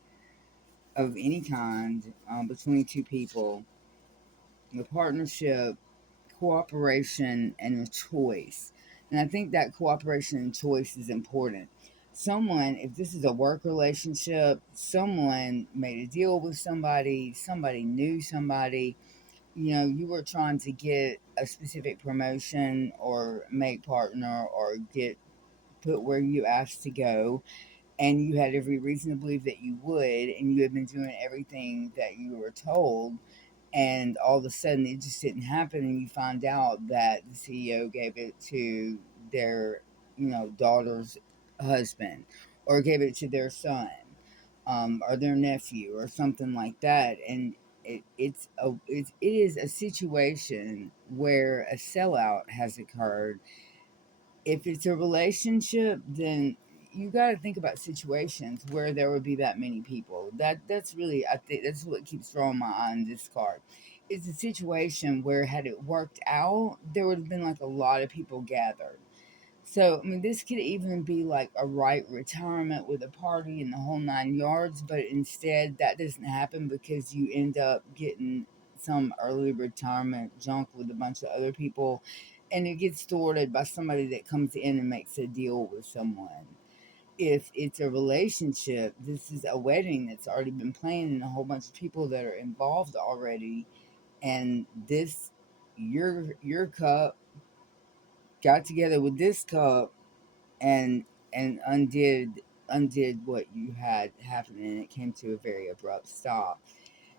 of any kind between two people, a partnership, cooperation, and a choice. And I think that cooperation and choice is important. Someone, if this is a work relationship, someone made a deal with somebody, somebody knew somebody, you were trying to get a specific promotion or make partner or get put where you asked to go, and you had every reason to believe that you would, and you had been doing everything that you were told, and all of a sudden it just didn't happen, and you find out that the CEO gave it to their, daughter's husband, or gave it to their son, or their nephew, or something like that, and it is a situation where a sellout has occurred. If it's a relationship, then you got to think about situations where there would be that many people. That's really, I think that's what keeps drawing my eye on this card. It's a situation where had it worked out, there would have been like a lot of people gathered. So I mean, this could even be like a right retirement with a party and the whole nine yards. But instead, that doesn't happen because you end up getting some early retirement junk with a bunch of other people, and it gets thwarted by somebody that comes in and makes a deal with someone. If it's a relationship, this is a wedding that's already been planned and a whole bunch of people that are involved already. And this, your cup got together with this cup and undid what you had happen, and it came to a very abrupt stop.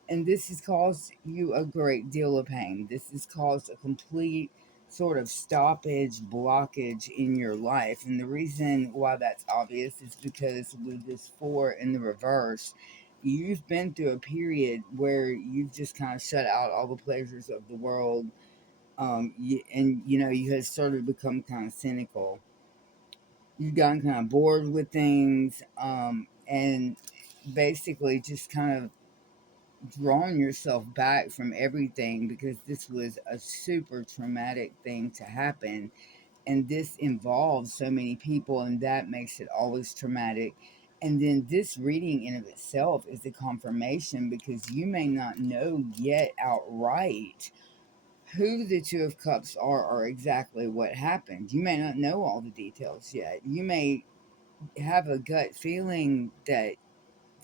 And this has caused you a great deal of pain. This has caused a complete sort of stoppage, blockage in your life. And the reason why that's obvious is because with this four in the reverse, you've been through a period where you've just kind of shut out all the pleasures of the world. And you had started to become kind of cynical. You've gotten kind of bored with things, and basically just kind of drawn yourself back from everything because this was a super traumatic thing to happen, and this involves so many people, and that makes it always traumatic. And then this reading in of itself is a confirmation because you may not know yet outright who the Two of Cups are or exactly what happened. You may not know all the details yet. You may have a gut feeling that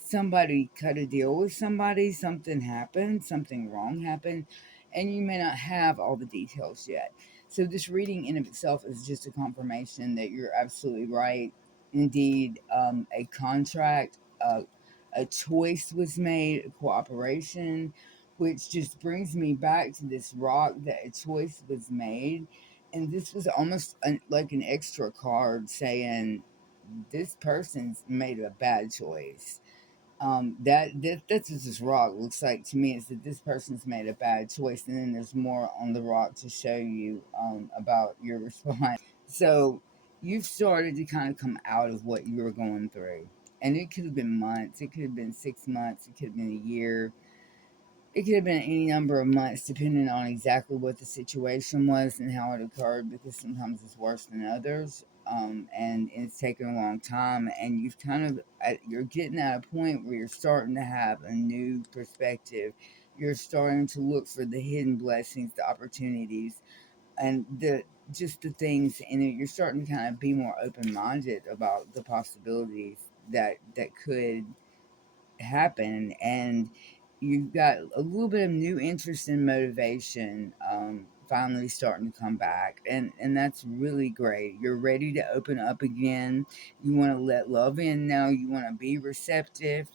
somebody cut a deal with somebody, something happened, something wrong happened, and you may not have all the details yet. So, this reading in of itself is just a confirmation that you're absolutely right. Indeed, a contract, a choice was made, a cooperation, which just brings me back to this rock that a choice was made. And this was almost like an extra card saying, this person's made a bad choice. That's what this rock looks like to me, is that this person's made a bad choice, and then there's more on the rock to show you about your response. So you've started to kind of come out of what you were going through, and it could have been months, it could have been 6 months, it could have been a year, it could have been any number of months, depending on exactly what the situation was and how it occurred, because sometimes it's worse than others. And it's taken a long time, and you've kind of you're getting at a point where you're starting to have a new perspective. You're starting to look for the hidden blessings, the opportunities, and the just the things in it. You're starting to kind of be more open minded about the possibilities that could happen, and you've got a little bit of new interest and motivation finally starting to come back, and that's really great. You're ready to open up again. You want to let love in now. You want to be receptive.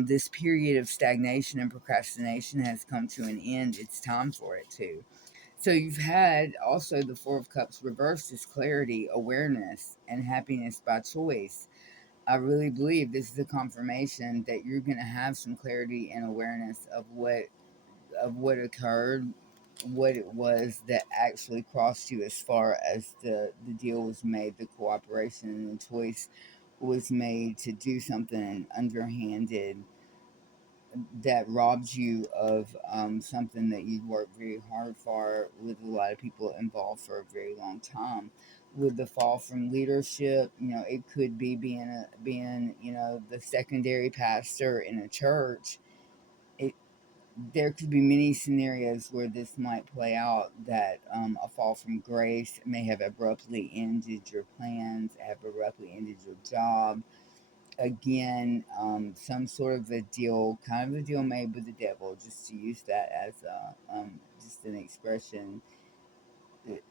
This period of stagnation and procrastination has come to an end. It's time for it too. So you've had also the Four of Cups reversed is clarity, awareness, and happiness by choice. I really believe this is a confirmation that you're going to have some clarity and awareness of what occurred, what it was that actually crossed you, as far as the deal was made, the cooperation and the choice was made to do something underhanded that robs you of something that you'd worked very hard for, with a lot of people involved for a very long time. With the fall from leadership, it could be being the secondary pastor in a church. It There could be many scenarios where this might play out, that a fall from grace may have abruptly ended your plans, have abruptly ended your job. Again, some sort of a deal, kind of a deal made with the devil, just to use that as just an expression.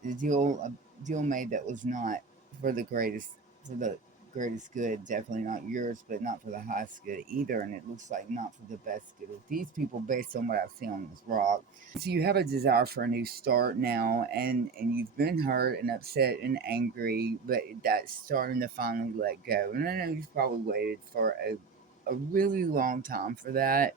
The deal, a deal made that was not for the greatest, for the greatest good. Definitely not yours, but not for the highest good either. And it looks like not for the best good of these people, based on what I've seen on this rock. So you have a desire for a new start now, and you've been hurt and upset and angry, but that's starting to finally let go. And I know you've probably waited for a really long time for that.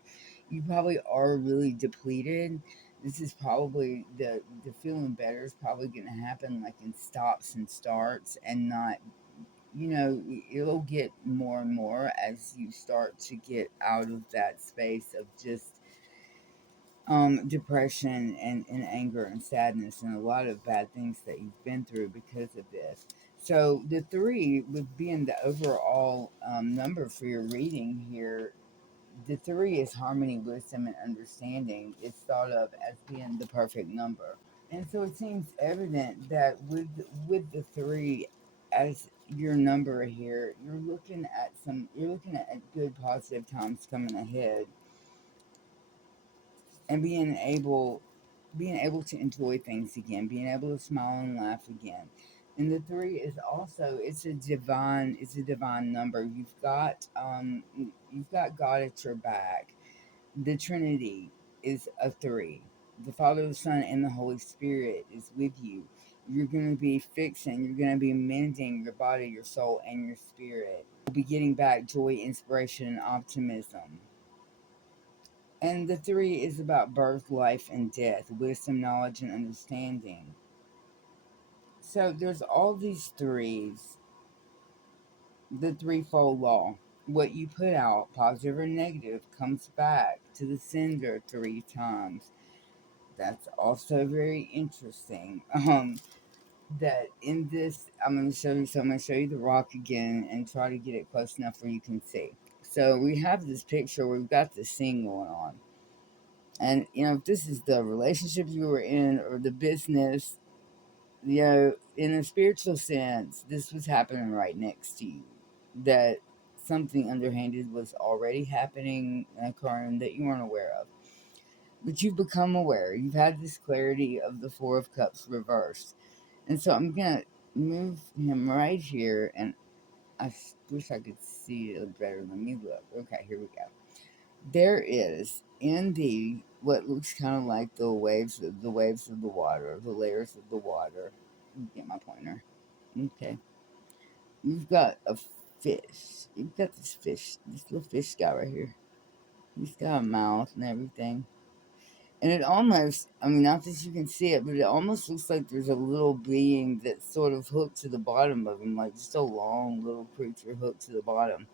You probably are really depleted. This is probably the feeling better is probably going to happen like in stops and starts, and not, it'll get more and more as you start to get out of that space of just depression and anger and sadness and a lot of bad things that you've been through because of this. So the three, with being the overall number for your reading here, the three is harmony, wisdom, and understanding. It's thought of as being the perfect number. And so it seems evident that with the three as your number here, you're looking at good positive times coming ahead, and being able to enjoy things again, being able to smile and laugh again. And the three is also, it's a divine number. You've got God at your back. The Trinity is a three. The Father, the Son, and the Holy Spirit is with you. You're going to be fixing, you're going to be mending your body, your soul, and your spirit. You'll be getting back joy, inspiration, and optimism. And the three is about birth, life, and death, wisdom, knowledge, and understanding. So there's all these threes, the threefold law. What you put out, positive or negative, comes back to the sender three times. That's also very interesting. That in this, I'm going to show you. So I'm going to show you the rock again and try to get it close enough where you can see. So we have this picture where we've got this scene going on, and if this is the relationship you were in or the business, in a spiritual sense, this was happening right next to you. That something underhanded was already happening and occurring that you weren't aware of. But you've become aware. You've had this clarity of the Four of Cups reversed. And so I'm going to move him right here. And wish I could see it better. Let me look. Okay, here we go. There is in the what looks kind of like the waves of the water, the layers of the water. You get my pointer. Okay, you've got a fish. You've got this little fish guy right here. He's got a mouth and everything. And it almost, I mean, not that you can see it, but it almost looks like there's a little being that's sort of hooked to the bottom of him, like just a long little creature hooked to the bottom.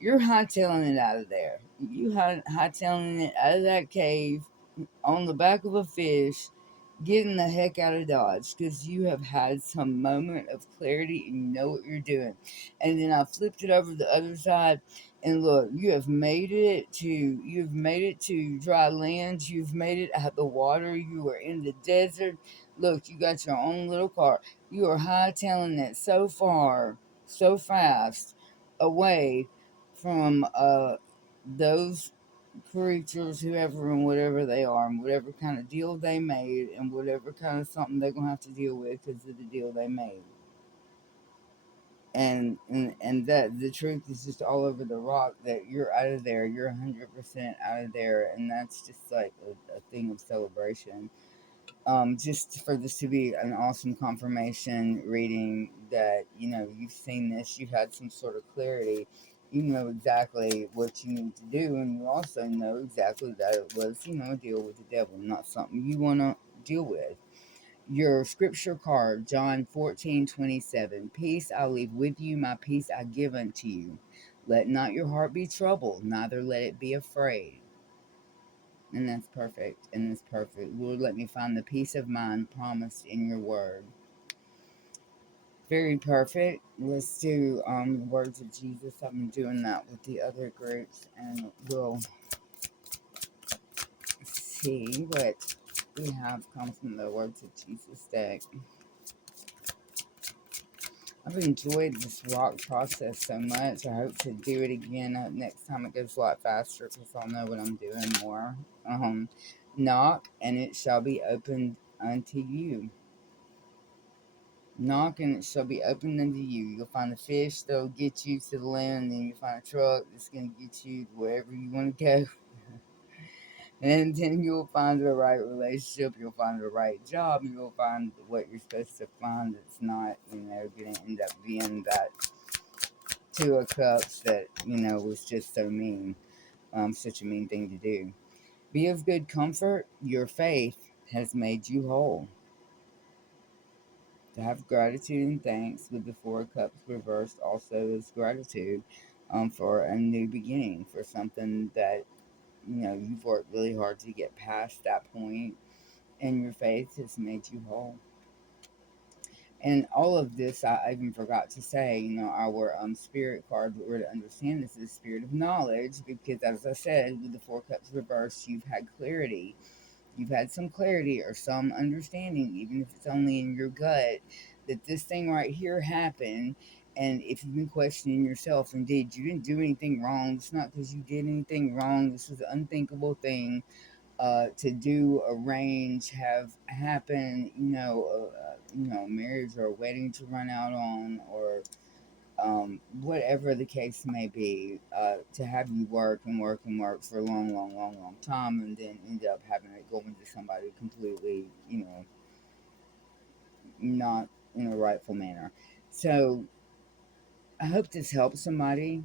You're hightailing it out of there. You hightailing it out of that cave on the back of a fish, getting the heck out of Dodge because you have had some moment of clarity and you know what you're doing. And then I flipped it over the other side and look, you've made it to dry land, you've made it out the water, you are in the desert. Look, you got your own little car. You are hightailing it so far, so fast away from those creatures, whoever and whatever they are, and whatever kind of deal they made, and whatever kind of something they're gonna have to deal with because of the deal they made. And that the truth is just all over the rock that you're out of there, you're 100% out of there, and that's just like a thing of celebration. Just for this to be an awesome confirmation reading that you've seen this, you've had some sort of clarity, you know exactly what you need to do, and you also know exactly that it was a deal with the devil, not something you want to deal with. Your scripture card, John 14:27. Peace I leave with you, my peace I give unto you. Let not your heart be troubled, neither let it be afraid. And that's perfect. And that's perfect. Lord, let me find the peace of mind promised in your word. Very perfect. Let's do the words of Jesus. I've been doing that with the other groups, and we'll see what we have come from the words of Jesus deck. I've enjoyed this rock process so much. I hope to do it again next time. It goes a lot faster because I'll know what I'm doing more. Knock and it shall be opened unto you. Knock and it shall be opened unto you. You'll find a fish that'll get you to the land, and then you'll find a truck that's going to get you wherever you want to go. And then you'll find the right relationship, you'll find the right job, you'll find what you're supposed to find that's not, going to end up being that Two of Cups that, was just so mean. Such a mean thing to do. Be of good comfort, your faith has made you whole. To have gratitude and thanks with the Four of Cups reversed also is gratitude for a new beginning, for something that, you've worked really hard to get past that point, and your faith has made you whole. And all of this, I even forgot to say, our spirit card that we're to understand this is spirit of knowledge, because as I said, with the Four Cups reversed, you've had clarity. You've had some clarity or some understanding, even if it's only in your gut, that this thing right here happened. And if you've been questioning yourself, indeed, you didn't do anything wrong. It's not because you did anything wrong. This was an unthinkable thing to do, arrange, have happen, marriage or a wedding to run out on, or whatever the case may be, to have you work and work and work for a long, long, long, long time, and then end up having it go into somebody completely, not in a rightful manner. So I hope this helps somebody.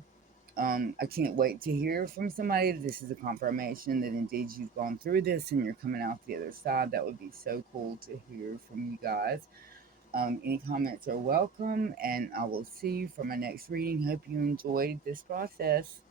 I can't wait to hear from somebody. This is a confirmation that indeed you've gone through this and you're coming out the other side. That would be so cool to hear from you guys. Any comments are welcome, and I will see you for my next reading. Hope you enjoyed this process.